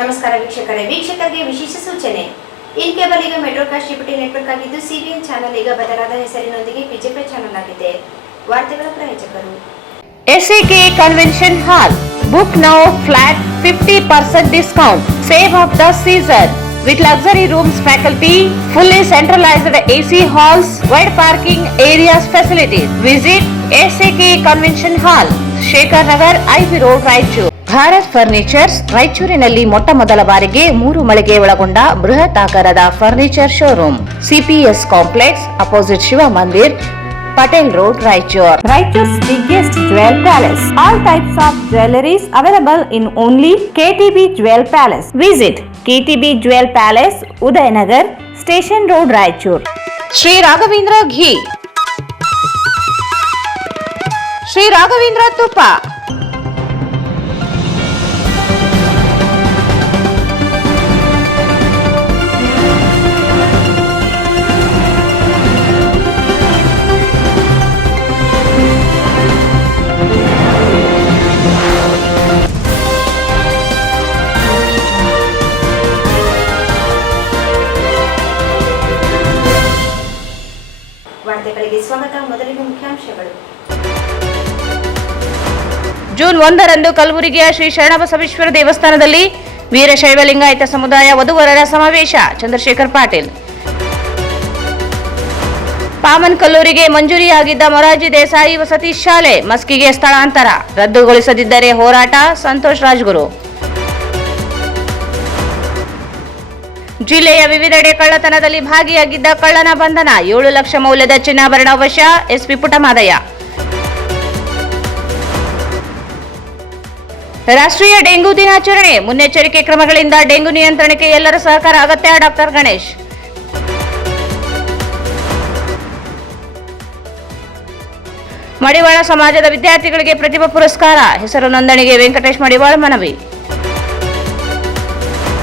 ನಮಸ್ಕಾರ ವೀಕ್ಷಕರಿಗೆ ವಿಶೇಷ ಸೂಚನೆ. ಇನ್ ಕೇಬಲ್ ಈಗ ಮೆಟ್ರೋಕಾಸ್ಟ್ ಡಿಬಿಟಿ ನೆಟ್ವರ್ಕ್ ಆಗಿದ್ದು ಸಿಬಿಎನ್ ಚಾನೆಲ್ ಈಗ ಬದಲಾದ ಹೆಸರಿನೊಂದಿಗೆ ಪಿಜಿಪಿ ಚಾನೆಲ್ ಆಗಿದೆ. ವಾರ್ತೆಗಳ ಪ್ರಾಯೋಜಕರು SAK Convention Hall. Book now flat 50% discount. Save of the season. With luxury rooms, faculty, fully centralized AC halls, wide parking areas facilities. Visit SAK Convention Hall, Shekhar Nagar, IV Road, Raichur. Bharat furnitures ರಾಯಚೂರಿನಲ್ಲಿ ಮೊಟ್ಟ ಮೊದಲ ಬಾರಿಗೆ 3 ಮಳಿಗೆ ಒಳಗೊಂಡ ಬೃಹತ್ ಆಕಾರದ furniture showroom. CPS complex opposite Shiva Mandir, Patel Road, Raichur. Raichur's biggest jewel palace. All types of jewelries available in only KTB Jewel Palace. Visit KTB Jewel Palace, Udayanagar, Station Road, Raichur. Sri Raghavendra Ghee, Sri Raghavendra Tuppa, ವಾರ್ತೆಗಳಿಗೆ ಸ್ವಾಗತ. ಮೊದಲಿಗೆ ಮುಖ್ಯಾಂಶಗಳು. June 1ರಂದು ಕಲಬುರಗಿಯ ಶ್ರೀ ಶರಣಬಸವೇಶ್ವರ ದೇವಸ್ಥಾನದಲ್ಲಿ ವೀರಶೈವ ಲಿಂಗಾಯತ ಸಮುದಾಯ ವಧುವರರ ಸಮಾವೇಶ. ಚಂದ್ರಶೇಖರ್ ಪಾಟೀಲ್. ಪಾಮನ್ ಕಲ್ಲೂರಿಗೆ ಮಂಜೂರಿಯಾಗಿದ್ದ ಮೊರಾರ್ಜಿ ದೇಸಾಯಿ ವಸತಿ ಶಾಲೆ ಮಸ್ಕಿಗೆ ಸ್ಥಳಾಂತರ ರದ್ದುಗೊಳಿಸದಿದ್ದರೆ ಹೋರಾಟ. ಸಂತೋಷ್ ರಾಜ್ಗುರು. ಜಿಲ್ಲೆಯ ವಿವಿಧೆಡೆ ಕಳ್ಳತನದಲ್ಲಿ ಭಾಗಿಯಾಗಿದ್ದ ಕಳ್ಳನ ಬಂಧನ. 7 ಲಕ್ಷ ಮೌಲ್ಯದ ಚಿನ್ನಾಭರಣ ವಶ. ಎಸ್ಪಿ ಪುಟ್ಟಮಾದಯ್ಯ. ರಾಷ್ಟ್ರೀಯ ಡೆಂಗು ದಿನಾಚರಣೆ. ಮುನ್ನೆಚ್ಚರಿಕೆ ಕ್ರಮಗಳಿಂದ ಡೆಂಗು ನಿಯಂತ್ರಣಕ್ಕೆ ಎಲ್ಲರ ಸಹಕಾರ ಅಗತ್ಯ. ಡಾಕ್ಟರ್ ಗಣೇಶ್. ಮಡಿವಾಳ ಸಮಾಜದ ವಿದ್ಯಾರ್ಥಿಗಳಿಗೆ ಪ್ರತಿಭಾ ಪುರಸ್ಕಾರ. ಹೆಸರು ನೋಂದಣಿಗೆ ವೆಂಕಟೇಶ್ ಮಡಿವಾಳ ಮನವಿ.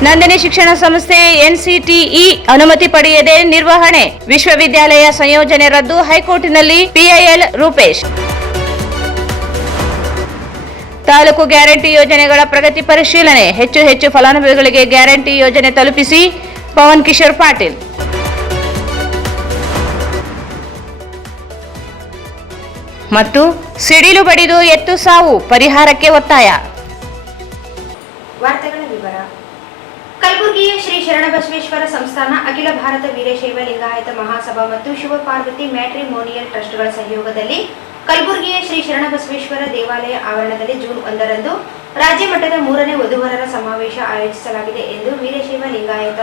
ನಂದಿನಿ ಶಿಕ್ಷಣ ಸಂಸ್ಥೆ NCTE ಅನುಮತಿ ಪಡೆಯದೆ ನಿರ್ವಹಣೆ. ವಿಶ್ವವಿದ್ಯಾಲಯ ಸಂಯೋಜನೆ ರದ್ದು. ಹೈಕೋರ್ಟ್ನಲ್ಲಿ PIL ರೂಪೇಶ್. ತಾಲೂಕು ಗ್ಯಾರಂಟಿ ಯೋಜನೆಗಳ ಪ್ರಗತಿ ಪರಿಶೀಲನೆ. ಹೆಚ್ಚು ಫಲಾನುಭವಿಗಳಿಗೆ ಗ್ಯಾರಂಟಿ ಯೋಜನೆ ತಲುಪಿಸಿ. ಪವನ್ ಕಿಶೋರ್ ಪಾಟೀಲ್. ಮತ್ತು ಸಿಡಿಲು ಬಡಿದು ಎತ್ತು ಸಾವು, ಪರಿಹಾರಕ್ಕೆ ಒತ್ತಾಯ. ವಾರ್ತೆಗಳ ವಿವರ. ಕಲಬುರಗಿಯ ಶ್ರೀ ಶರಣಬಸವೇಶ್ವರ ಸಂಸ್ಥಾನ, ಅಖಿಲ ಭಾರತ ವೀರಶೈವ ಲಿಂಗಾಯತ ಮಹಾಸಭಾ ಮತ್ತು ಶಿವಪಾರ್ವತಿ ಮ್ಯಾಟ್ರಿಮೋನಿಯಲ್ ಟ್ರಸ್ಟ್ಗಳ ಸಹಯೋಗದಲ್ಲಿ ಕಲಬುರಗಿಯ ಶ್ರೀ ಶರಣಬಸವೇಶ್ವರ ದೇವಾಲಯ ಆವರಣದಲ್ಲಿ ಜೂನ್ 1ರಂದು ರಾಜ್ಯ ಮಟ್ಟದ 3ನೇ ವಧುವರರ ಸಮಾವೇಶ ಆಯೋಜಿಸಲಾಗಿದೆ ಎಂದು ವೀರಶೈವ ಲಿಂಗಾಯತ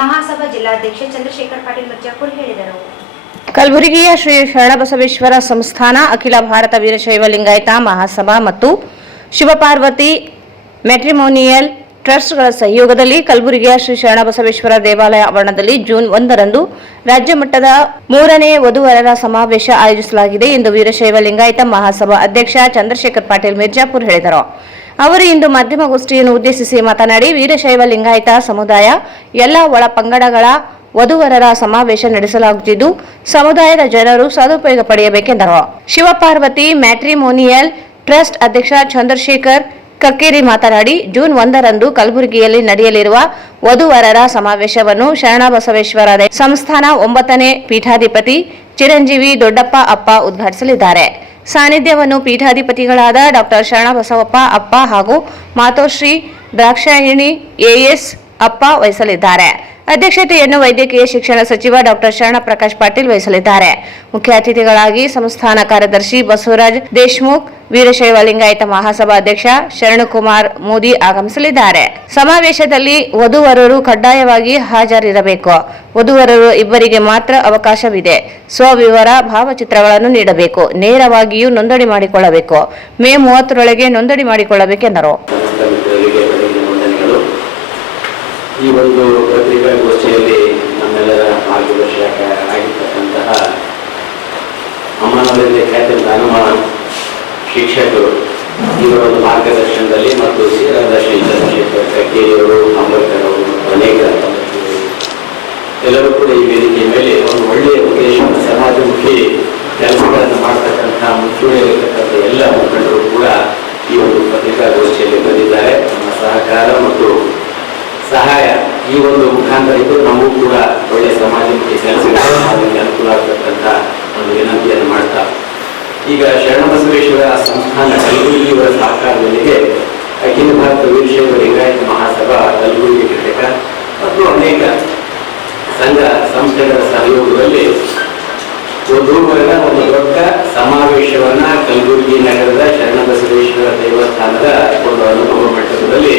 ಮಹಾಸಭಾ ಜಿಲ್ಲಾಧ್ಯಕ್ಷ ಚಂದ್ರಶೇಖರ್ ಪಾಟೀಲ್ ಮರ್ಜಾಪುರ್ ಹೇಳಿದರು. ಕಲಬುರಗಿಯ ಶ್ರೀ ಶರಣಬಸವೇಶ್ವರ ಸಂಸ್ಥಾನ, ಅಖಿಲ ಭಾರತ ವೀರಶೈವ ಲಿಂಗಾಯತ ಮಹಾಸಭಾ ಮತ್ತು ಶಿವಪಾರ್ವತಿ ಮ್ಯಾಟ್ರಿಮೋನಿಯಲ್ ಟ್ರಸ್ಟ್ಗಳ ಸಹಯೋಗದಲ್ಲಿ ಕಲಬುರಗಿಯ ಶ್ರೀ ಶರಣಬಸವೇಶ್ವರ ದೇವಾಲಯ ಆವರಣದಲ್ಲಿ ಜೂನ್ 1ರಂದು ರಾಜ್ಯ ಮಟ್ಟದ 3ನೇ ವಧುವರರ ಸಮಾವೇಶ ಆಯೋಜಿಸಲಾಗಿದೆ ಎಂದು ವೀರಶೈವ ಲಿಂಗಾಯತ ಮಹಾಸಭಾ ಅಧ್ಯಕ್ಷ ಚಂದ್ರಶೇಖರ್ ಪಾಟೀಲ್ ಮಿರ್ಜಾಪುರ್ ಹೇಳಿದರು. ಅವರು ಇಂದು ಮಾಧ್ಯಮಗೋಷ್ಠಿಯನ್ನು ಉದ್ದೇಶಿಸಿ ಮಾತನಾಡಿ, ವೀರಶೈವ ಲಿಂಗಾಯತ ಸಮುದಾಯ ಎಲ್ಲ ಒಳ ಪಂಗಡಗಳ ವಧುವರರ ಸಮಾವೇಶ ನಡೆಸಲಾಗುತ್ತಿದ್ದು ಸಮುದಾಯದ ಜನರು ಸದುಪಯೋಗ ಪಡೆಯಬೇಕೆಂದರು. ಶಿವಪಾರ್ವತಿ ಮ್ಯಾಟ್ರಿಮೋನಿಯಲ್ ಟ್ರಸ್ಟ್ ಅಧ್ಯಕ್ಷ ಚಂದ್ರಶೇಖರ್ ಕಕ್ಕೇರಿ ಮಾತನಾಡಿ, ಜೂನ್ 1ರಂದು ಕಲಬುರಗಿಯಲ್ಲಿ ನಡೆಯಲಿರುವ ವಧುವರರ ಸಮಾವೇಶವನ್ನು ಶರಣಬಸವೇಶ್ವರ ಸಂಸ್ಥಾನ 9ನೇ ಪೀಠಾಧಿಪತಿ ಚಿರಂಜೀವಿ ದೊಡ್ಡಪ್ಪ ಅಪ್ಪ ಉದ್ಘಾಟಿಸಲಿದ್ದಾರೆ. ಸಾನ್ನಿಧ್ಯವನ್ನು ಪೀಠಾಧಿಪತಿಗಳಾದ ಡಾಕ್ಟರ್ ಶರಣಬಸವಪ್ಪ ಅಪ್ಪ ಹಾಗೂ ಮಾತೋಶ್ರೀ ದ್ರಾಕ್ಷಾಯಿಣಿ AS ಅಪ್ಪ ವಹಿಸಲಿದ್ದಾರೆ. ಅಧ್ಯಕ್ಷತೆಯನ್ನು ವೈದ್ಯಕೀಯ ಶಿಕ್ಷಣ ಸಚಿವ ಡಾಕ್ಟರ್ ಶರಣ ಪ್ರಕಾಶ್ ಪಾಟೀಲ್ ವಹಿಸಲಿದ್ದಾರೆ. ಮುಖ್ಯ ಅತಿಥಿಗಳಾಗಿ ಸಂಸ್ಥಾನ ಕಾರ್ಯದರ್ಶಿ ಬಸವರಾಜ್ ದೇಶಮುಖ್, ವೀರಶೈವ ಲಿಂಗಾಯತ ಮಹಾಸಭಾ ಅಧ್ಯಕ್ಷ ಶರಣಕುಮಾರ್ ಮೋದಿ ಆಗಮಿಸಲಿದ್ದಾರೆ. ಸಮಾವೇಶದಲ್ಲಿ ವಧುವರರು ಕಡ್ಡಾಯವಾಗಿ ಹಾಜರಿರಬೇಕು. ವಧುವರರು ಇಬ್ಬರಿಗೆ ಮಾತ್ರ ಅವಕಾಶವಿದೆ. ಸ್ವವಿವರ ಭಾವಚಿತ್ರಗಳನ್ನು ನೀಡಬೇಕು. ನೇರವಾಗಿಯೂ ನೋಂದಣಿ ಮಾಡಿಕೊಳ್ಳಬೇಕು. ಮೇ 30ರೊಳಗೆ ನೋಂದಣಿ ಮಾಡಿಕೊಳ್ಳಬೇಕೆಂದರು. ಈ ಒಂದು ಪತ್ರಿಕಾಗೋಷ್ಠಿಯಲ್ಲಿ ನಮ್ಮೆಲ್ಲರ ಮಾರ್ಗದರ್ಶಕ ಆಗಿರ್ತಕ್ಕಂತಹ ಅಮ್ಮನವರಿಂದ ಖ್ಯಾತ ದಾನಮಾನ ಶಿಕ್ಷಕರು ಇವರ ಒಂದು ಮಾರ್ಗದರ್ಶನದಲ್ಲಿ ಮತ್ತು ಶ್ರೀರಾದ ಶ್ರೀ ಚಂದ್ರಶೇಖರ್ ಕಕ್ಕೇರಿಯವರು, ಅಂಬೇಡ್ಕರ್ ಅವರು ಮತ್ತು ಅನೇಕ ಎಲ್ಲರೂ ಕೂಡ ಈ ವೇದಿಕೆಯ ಮೇಲೆ ಒಂದು ಒಳ್ಳೆಯ ಉದ್ದೇಶವನ್ನು ಸಮಾಜಮುಖಿ ಕೆಲಸಗಳನ್ನು ಮಾಡ್ತಕ್ಕಂಥ ಮುಂಚೂಣಿಯಲ್ಲಿರ್ತಕ್ಕಂಥ ಎಲ್ಲ ಮುಖಂಡರು ಕೂಡ ಈ ಒಂದು ಪತ್ರಿಕಾಗೋಷ್ಠಿಯಲ್ಲಿ ಬಂದಿದ್ದಾರೆ. ನಮ್ಮ ಸಹಕಾರ ಮತ್ತು ಸಹಾಯ ಈ ಒಂದು ಮುಖಾಂತರ ಇದ್ದು ನಮಗೂ ಕೂಡ ಒಳ್ಳೆಯ ಸಮಾಜಮುಖಿ ಕೆಲಸಗಳು ಮಾಡಲಿಕ್ಕೆ ಅನುಕೂಲ ಆಗತಕ್ಕಂಥ ಒಂದು ವಿನಂತಿಯನ್ನು ಮಾಡ್ತಾ, ಈಗ ಶರಣಬಸವೇಶ್ವರ ಸಂಸ್ಥಾನ ಕಲಬುರಗಿಯವರ ಸಹಕಾರದೊಂದಿಗೆ ಅಖಿಲ ಭಾರತ ವೀರಶೈವ ಲಿಂಗಾಯತ ಮಹಾಸಭಾ ಕಲಬುರಗಿ ಘಟಕ ಮತ್ತು ಅನೇಕ ಸಂಘ ಸಂಸ್ಥೆಗಳ ಸಹಯೋಗದಲ್ಲಿ ಒಂದು ದೊಡ್ಡ ಸಮಾವೇಶವನ್ನ ಕಲಬುರಗಿ ನಗರದ ಶರಣಬಸವೇಶ್ವರ ದೇವಸ್ಥಾನದ ಒಂದು ಅನುಭವ ಮಂಟಪದಲ್ಲಿ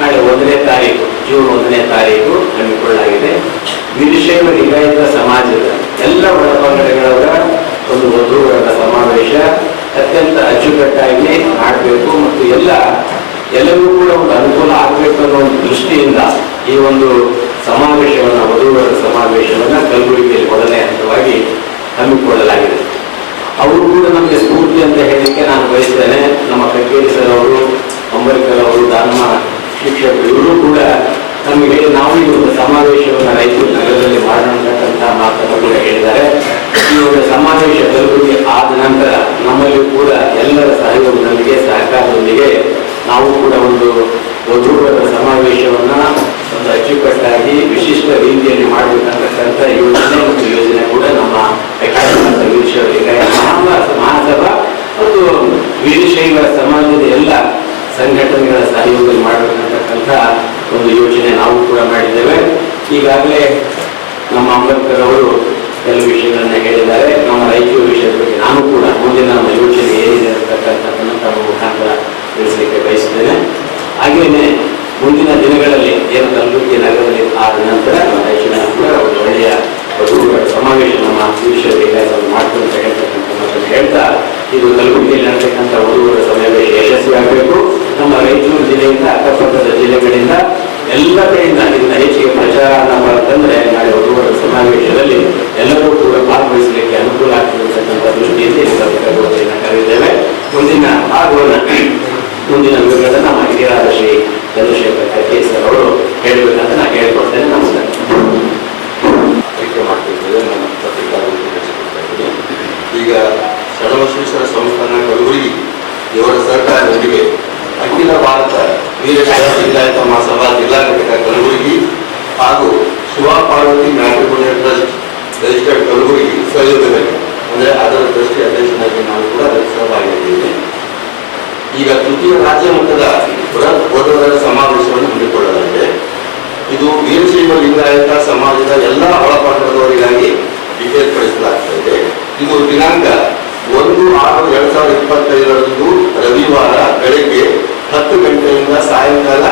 ನಾಳೆ 1ನೇ ತಾರೀಕು ಜೂನ್ 1ನೇ ತಾರೀಕು ಹಮ್ಮಿಕೊಳ್ಳಲಾಗಿದೆ. ವೀರಶೈವ ಲಿಂಗಾಯತ ಸಮಾಜದ ಎಲ್ಲ ಒಳಪಂಗಡಗಳವರ ಒಂದು ವಧುವರರ ಸಮಾವೇಶ ಅತ್ಯಂತ ಅಚ್ಚುಕಟ್ಟಾಗಿ ಮಾಡಬೇಕು ಮತ್ತು ಎಲ್ಲರಿಗೂ ಕೂಡ ಒಂದು ಅನುಕೂಲ ಆಗಬೇಕು ಅನ್ನೋ ಒಂದು ದೃಷ್ಟಿಯಿಂದ ಈ ಒಂದು ಸಮಾವೇಶವನ್ನು ವಧುವರರ ಸಮಾವೇಶವನ್ನು ಕಲಬುರಗಿಯಲ್ಲಿ 1ನೇ ಹಂತವಾಗಿ ಹಮ್ಮಿಕೊಳ್ಳಲಾಗಿದೆ. ಅವರು ಕೂಡ ನಮಗೆ ಸ್ಫೂರ್ತಿ ಅಂತ ಹೇಳಲಿಕ್ಕೆ ನಾನು ಬಯಸ್ತೇನೆ. ನಮ್ಮ ಕಕ್ಕೇರಿ ಸರ್ ಅವರು, ಅಂಬರ್ಕರ್ ಅವರು, ಧರ್ಮ ಶಿಕ್ಷಕರು ಇವರು ಕೂಡ ನಮಗೆ ಹೇಳಿ ನಾವು ಈ ಒಂದು ಸಮಾವೇಶವನ್ನು ರಾಯಚೂರು ನಗರದಲ್ಲಿ ಮಾಡೋಣ ಅಂತಕ್ಕಂಥ ಮಾತನ್ನು ಕೂಡ ಹೇಳಿದ್ದಾರೆ. ಈ ಒಂದು ಸಮಾವೇಶ ಕಲಬುರಗಿ ಆದ ನಂತರ ನಮ್ಮಲ್ಲಿ ಕೂಡ ಎಲ್ಲರ ಸಹಯೋಗದೊಂದಿಗೆ ಸಹಕಾರದೊಂದಿಗೆ ನಾವು ಕೂಡ ಒಂದು ವಧುವರರ ಸಮಾವೇಶವನ್ನ ಒಂದು ಅಚ್ಚುಕಟ್ಟಾಗಿ ವಿಶಿಷ್ಟ ರೀತಿಯಲ್ಲಿ ಮಾಡಬೇಕಂತಕ್ಕಂಥ ಯೋಜನೆ ಕೂಡ ನಮ್ಮ ವೀರಶೈವ ಲಿಂಗಾಯತ ಮಹಾಸಭಾ ಮತ್ತು ವೀರಶೈವ ಸಮಾಜದ ಎಲ್ಲ ಸಂಘಟನೆಗಳ ಸಹಯೋಗದಲ್ಲಿ ಮಾಡಬೇಕಂತಕ್ಕಂಥ ಒಂದು ಯೋಜನೆ ನಾವು ಕೂಡ ಮಾಡಿದ್ದೇವೆ. ಈಗಾಗಲೇ ನಮ್ಮ ಅಂಬೇಡ್ಕರ್ ಅವರು ಕೆಲವು ವಿಷಯಗಳನ್ನ ಹೇಳಿದ್ದಾರೆ. ನಮ್ಮ ರಾಯಚೂರು ವಿಷಯದ ಬಗ್ಗೆ ನಾನು ಕೂಡ ಮುಂದಿನ ನಮ್ಮ ಯೋಜನೆ ಏನಿದೆ ಅಂತಕ್ಕಂಥದ್ದನ್ನು ತಮ್ಮ ಮುಖಾಂತರ ತಿಳಿಸಲಿಕ್ಕೆ ಬಯಸಿದ್ದೇನೆ. ಹಾಗೆಯೇ ಮುಂದಿನ ದಿನಗಳಲ್ಲಿ ಏನು ಕಲಬುರಗಿ ನಗರದಲ್ಲಿ ಆದ ನಂತರ ನಮ್ಮ ರಾಯಚೂರಿನ ಕೂಡ ಒಂದು ಒಳ್ಳೆಯ ವಧುವರರ ಸಮಾವೇಶ ನಮ್ಮ ವೀರಶೈವ ಲಿಂಗಾಯತವನ್ನು ಮಾಡ್ಕೊಂಡು ಅಂತ ಹೇಳ್ತಕ್ಕಂಥ ಮಾತನ್ನು ಹೇಳ್ತಾ, ಇದು ಕಲಬುರಗಿಯಲ್ಲಿ ನಡೆತಕ್ಕಂಥ ವಧುವರರ ಸಮಾವೇಶ ಯಶಸ್ವಿಯಾಗಬೇಕು. ನಮ್ಮ ರಾಯಚೂರು ಜಿಲ್ಲೆಯಿಂದ ಅಕ್ಕಪಕ್ಕದ ಜಿಲ್ಲೆಗಳಿಂದ ಎಲ್ಲ ಕಡೆಯಿಂದ ಇದನ್ನ ಹೆಚ್ಚಿಗೆ ಪ್ರಚಾರ ಅಂತಂದ್ರೆ ನಾಳೆ ವಧುವರರ ಸಮಾವೇಶದಲ್ಲಿ ಎಲ್ಲರೂ ಕೂಡ ಭಾಗವಹಿಸಲಿಕ್ಕೆ ಅನುಕೂಲ ಆಗ್ತದೆ ಅಂತಕ್ಕಂಥ ದೃಷ್ಟಿಯಲ್ಲಿ ಕರೆದಿದ್ದೇವೆ. ಮುಂದಿನ ವಿವರಗಳನ್ನು ನಮ್ಮ ಹಿರಿಯರಾದ ಶ್ರೀ ಚಂದ್ರಶೇಖರ್ ಕಕ್ಕೇರಿ ಸರ್ ಅವರು ಹೇಳಬೇಕಂತ ನಾನು ಕೇಳಿಕೊಡ್ತೇನೆ. ನಮಸ್ಕಾರ. ಮಾಡ್ತಿರ್ತೇವೆ ನಮ್ಮ ಪತ್ರಿಕಾಗೋಷ್ಠಿ ನಡೆಸಿಕೊಡ್ತಾ ಇದ್ದೀನಿ. ಈಗ ಶರಣಬಸವೇಶ್ವರ ಸಂಸ್ಥಾನ ಕಲಬುರಗಿ ಇವರ ಸಹಕಾರದೊಂದಿಗೆ ಅಖಿಲ ಭಾರತ ವೀರಶೈವ ಲಿಂಗಾಯತ ಮಹಾಸಭಾ ಜಿಲ್ಲಾ ಘಟಕ ಕಲಬುರಗಿ ಹಾಗೂ Shiva Parvati matrimonial trust registered Kalaburagi ಸಹಯೋಗದಲ್ಲಿ ಅಂದರೆ ಅದರ ಟ್ರಸ್ಟಿ ಅಧ್ಯಕ್ಷನಾಗಿ ನಾನು ಕೂಡ ಸಹಭಾಗಿಯಾಗಿದ್ದೇನೆ. ಈಗ ತೃತೀಯ ರಾಜ್ಯ ಮಟ್ಟದ ವಧುವರರ ಸಮಾವೇಶವನ್ನು ಹಮ್ಮಿಕೊಳ್ಳಲಾಗಿದೆ. ಇದು ವೀರಶೈವ ಲಿಂಗಾಯತ ಸಮಾಜದ ಎಲ್ಲ ಒಳಪಂಗಡದವರಿಗಾಗಿ ವಿಶೇಷಪಡಿಸಲಾಗ್ತಾ ಇದೆ. ಇದು ದಿನಾಂಕ 1/6/2025 ರವಿವಾರ ಬೆಳಗ್ಗೆ 10 ಗಂಟೆಯಿಂದ ಸಾಯಂಕಾಲ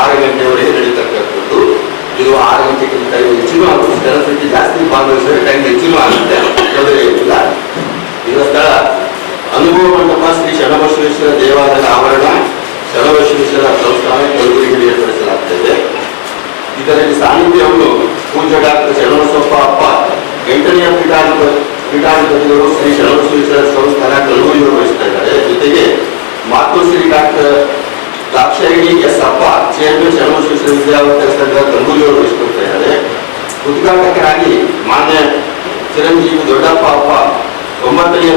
6 ಗಂಟೆವರೆಗೆ ನಡೀತಕ್ಕಂಥದ್ದು. ಇದು 6 ಗಂಟೆಗಿಂತ ಹೆಚ್ಚಿನೂ ಆಗುತ್ತೆ. ಜನಸಂಖ್ಯೆ ಜಾಸ್ತಿ ಭಾಗವಹಿಸಿದ್ರೆ ಟೈಮ್ ಹೆಚ್ಚಿನೂ ಆಗುತ್ತೆ, ತೊಂದರೆ ಇಲ್ಲ. ಇದರ ಸ್ಥಳ ಅನುಭವ ಮಂಟಪ ಶ್ರೀ ಶರಣಬಸವೇಶ್ವರ ದೇವಾಲಯದ ಆವರಣ, ಶರಣಬಸವೇಶ್ವರ ಸಂಸ್ಥಾನ ಕಲಬುರಗಿಯಲ್ಲಿ ಏರ್ಪಡಿಸಲಾಗ್ತದೆ. ಇದರಲ್ಲಿ ಸಾನ್ನಿಧ್ಯವನ್ನು ಪೂಜ್ಯ ಡಾಕ್ಟರ್ ಶರಣಬಸಪ್ಪ ಅಪ್ಪ 8ನೇ ಪೀಠಾಧಿಪತಿಗಳು ಶ್ರೀ ಶರಣಬಸವೇಶ್ವರ ಸಂಸ್ಥಾನ ಕಲಬುರಗಿ ವಹಿಸ್ತಾ ಇದ್ದಾರೆ. ಜೊತೆಗೆ ಮಾತೃಶ್ರೀ ಡಾಕ್ಟರ್ ದಾಕ್ಷಾಯಿಣಿ ಎಸ್ ಅಪ್ಪ ಚೇರ್ಮನ್ ಶರಣಬಸವೇಶ್ವರ ವಿದ್ಯಾವರ್ಧಕ ಸಂಘ ಕಲಬುರಗಿ ವಹಿಸಿಕೊಳ್ತಾ ಇದ್ದಾರೆ. ಉದ್ಘಾಟಕರಾಗಿ ಮಾನ್ಯ ಚಿರಂಜೀವಿ ದೊಡ್ಡಪ್ಪ ಅಪ್ಪ 9ನೇ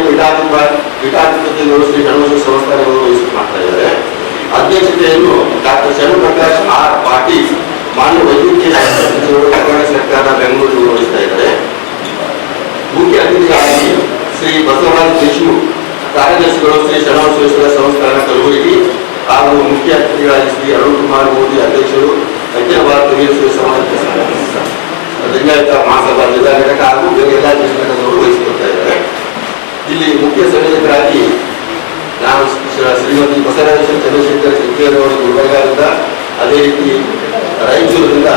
ಪೀಠಾಧಿಪತಿಗಳು ಶ್ರೀ ಶರಣಬಸವೇಶ್ವರ ಸಂಸ್ಥಾನಗಳು ವಹಿಸಿಕೊಳ್ತಾ ಇದ್ದಾರೆ. ಅಧ್ಯಕ್ಷತೆಯನ್ನು ಡಾಕ್ಟರ್ ಶರಣಪ್ರಕಾಶ್ ಆರ್ ಪಾಟೀಲ್ ಮಾನ್ಯ ವೈದ್ಯಕೀಯ ಸಚಿವರು ಕರ್ನಾಟಕ ಸರ್ಕಾರ ಬೆಂಗಳೂರು ವಹಿಸ್ತಾ ಇದ್ದಾರೆ. ಮುಖ್ಯ ಅತಿಥಿಗಳಾಗಿ ಶ್ರೀ ಬಸವರಾಜ್ ದೇಶಮುಖ್ ಕಾರ್ಯದರ್ಶಿಗಳು ಶ್ರೀ ಶರಣಬಸವೇಶ್ವರ ಸಂಸ್ಥಾನ ಕಲಬುರಗಿ ಹಾಗೂ ಮುಖ್ಯ ಅತಿಥಿಗಳಾಗಿ ಶ್ರೀ ಅರುಣ್ ಕುಮಾರ್ ಮೋದಿ ಅಧ್ಯಕ್ಷರು ಅಖಿಲ ಭಾರತ ವೀರಶೈವ ಸಮಾಜ ಲಿಂಗಾಯತ ಮಹಾಸಭಾ ಜಿಲ್ಲಾ ಘಟಕ ಹಾಗೂ ಬೇರೆ ಎಲ್ಲ ಘಟಕದವರು ವಹಿಸಿಕೊಳ್ತಾ ಇದ್ದಾರೆ. ಇಲ್ಲಿ ಮುಖ್ಯ ಸಂಯೋಜಕರಾಗಿ ನಾವು ಶ್ರೀಮತಿ ಬಸವರಾಜೇಶ್ವರ ಚಂದ್ರಶೇಖರ್ ಕಕ್ಕೇರಿ ಅವರು ಗುಲ್ಬರ್ಗಾದಿಂದ, ಅದೇ ರೀತಿ ರಾಯಚೂರಿನಿಂದ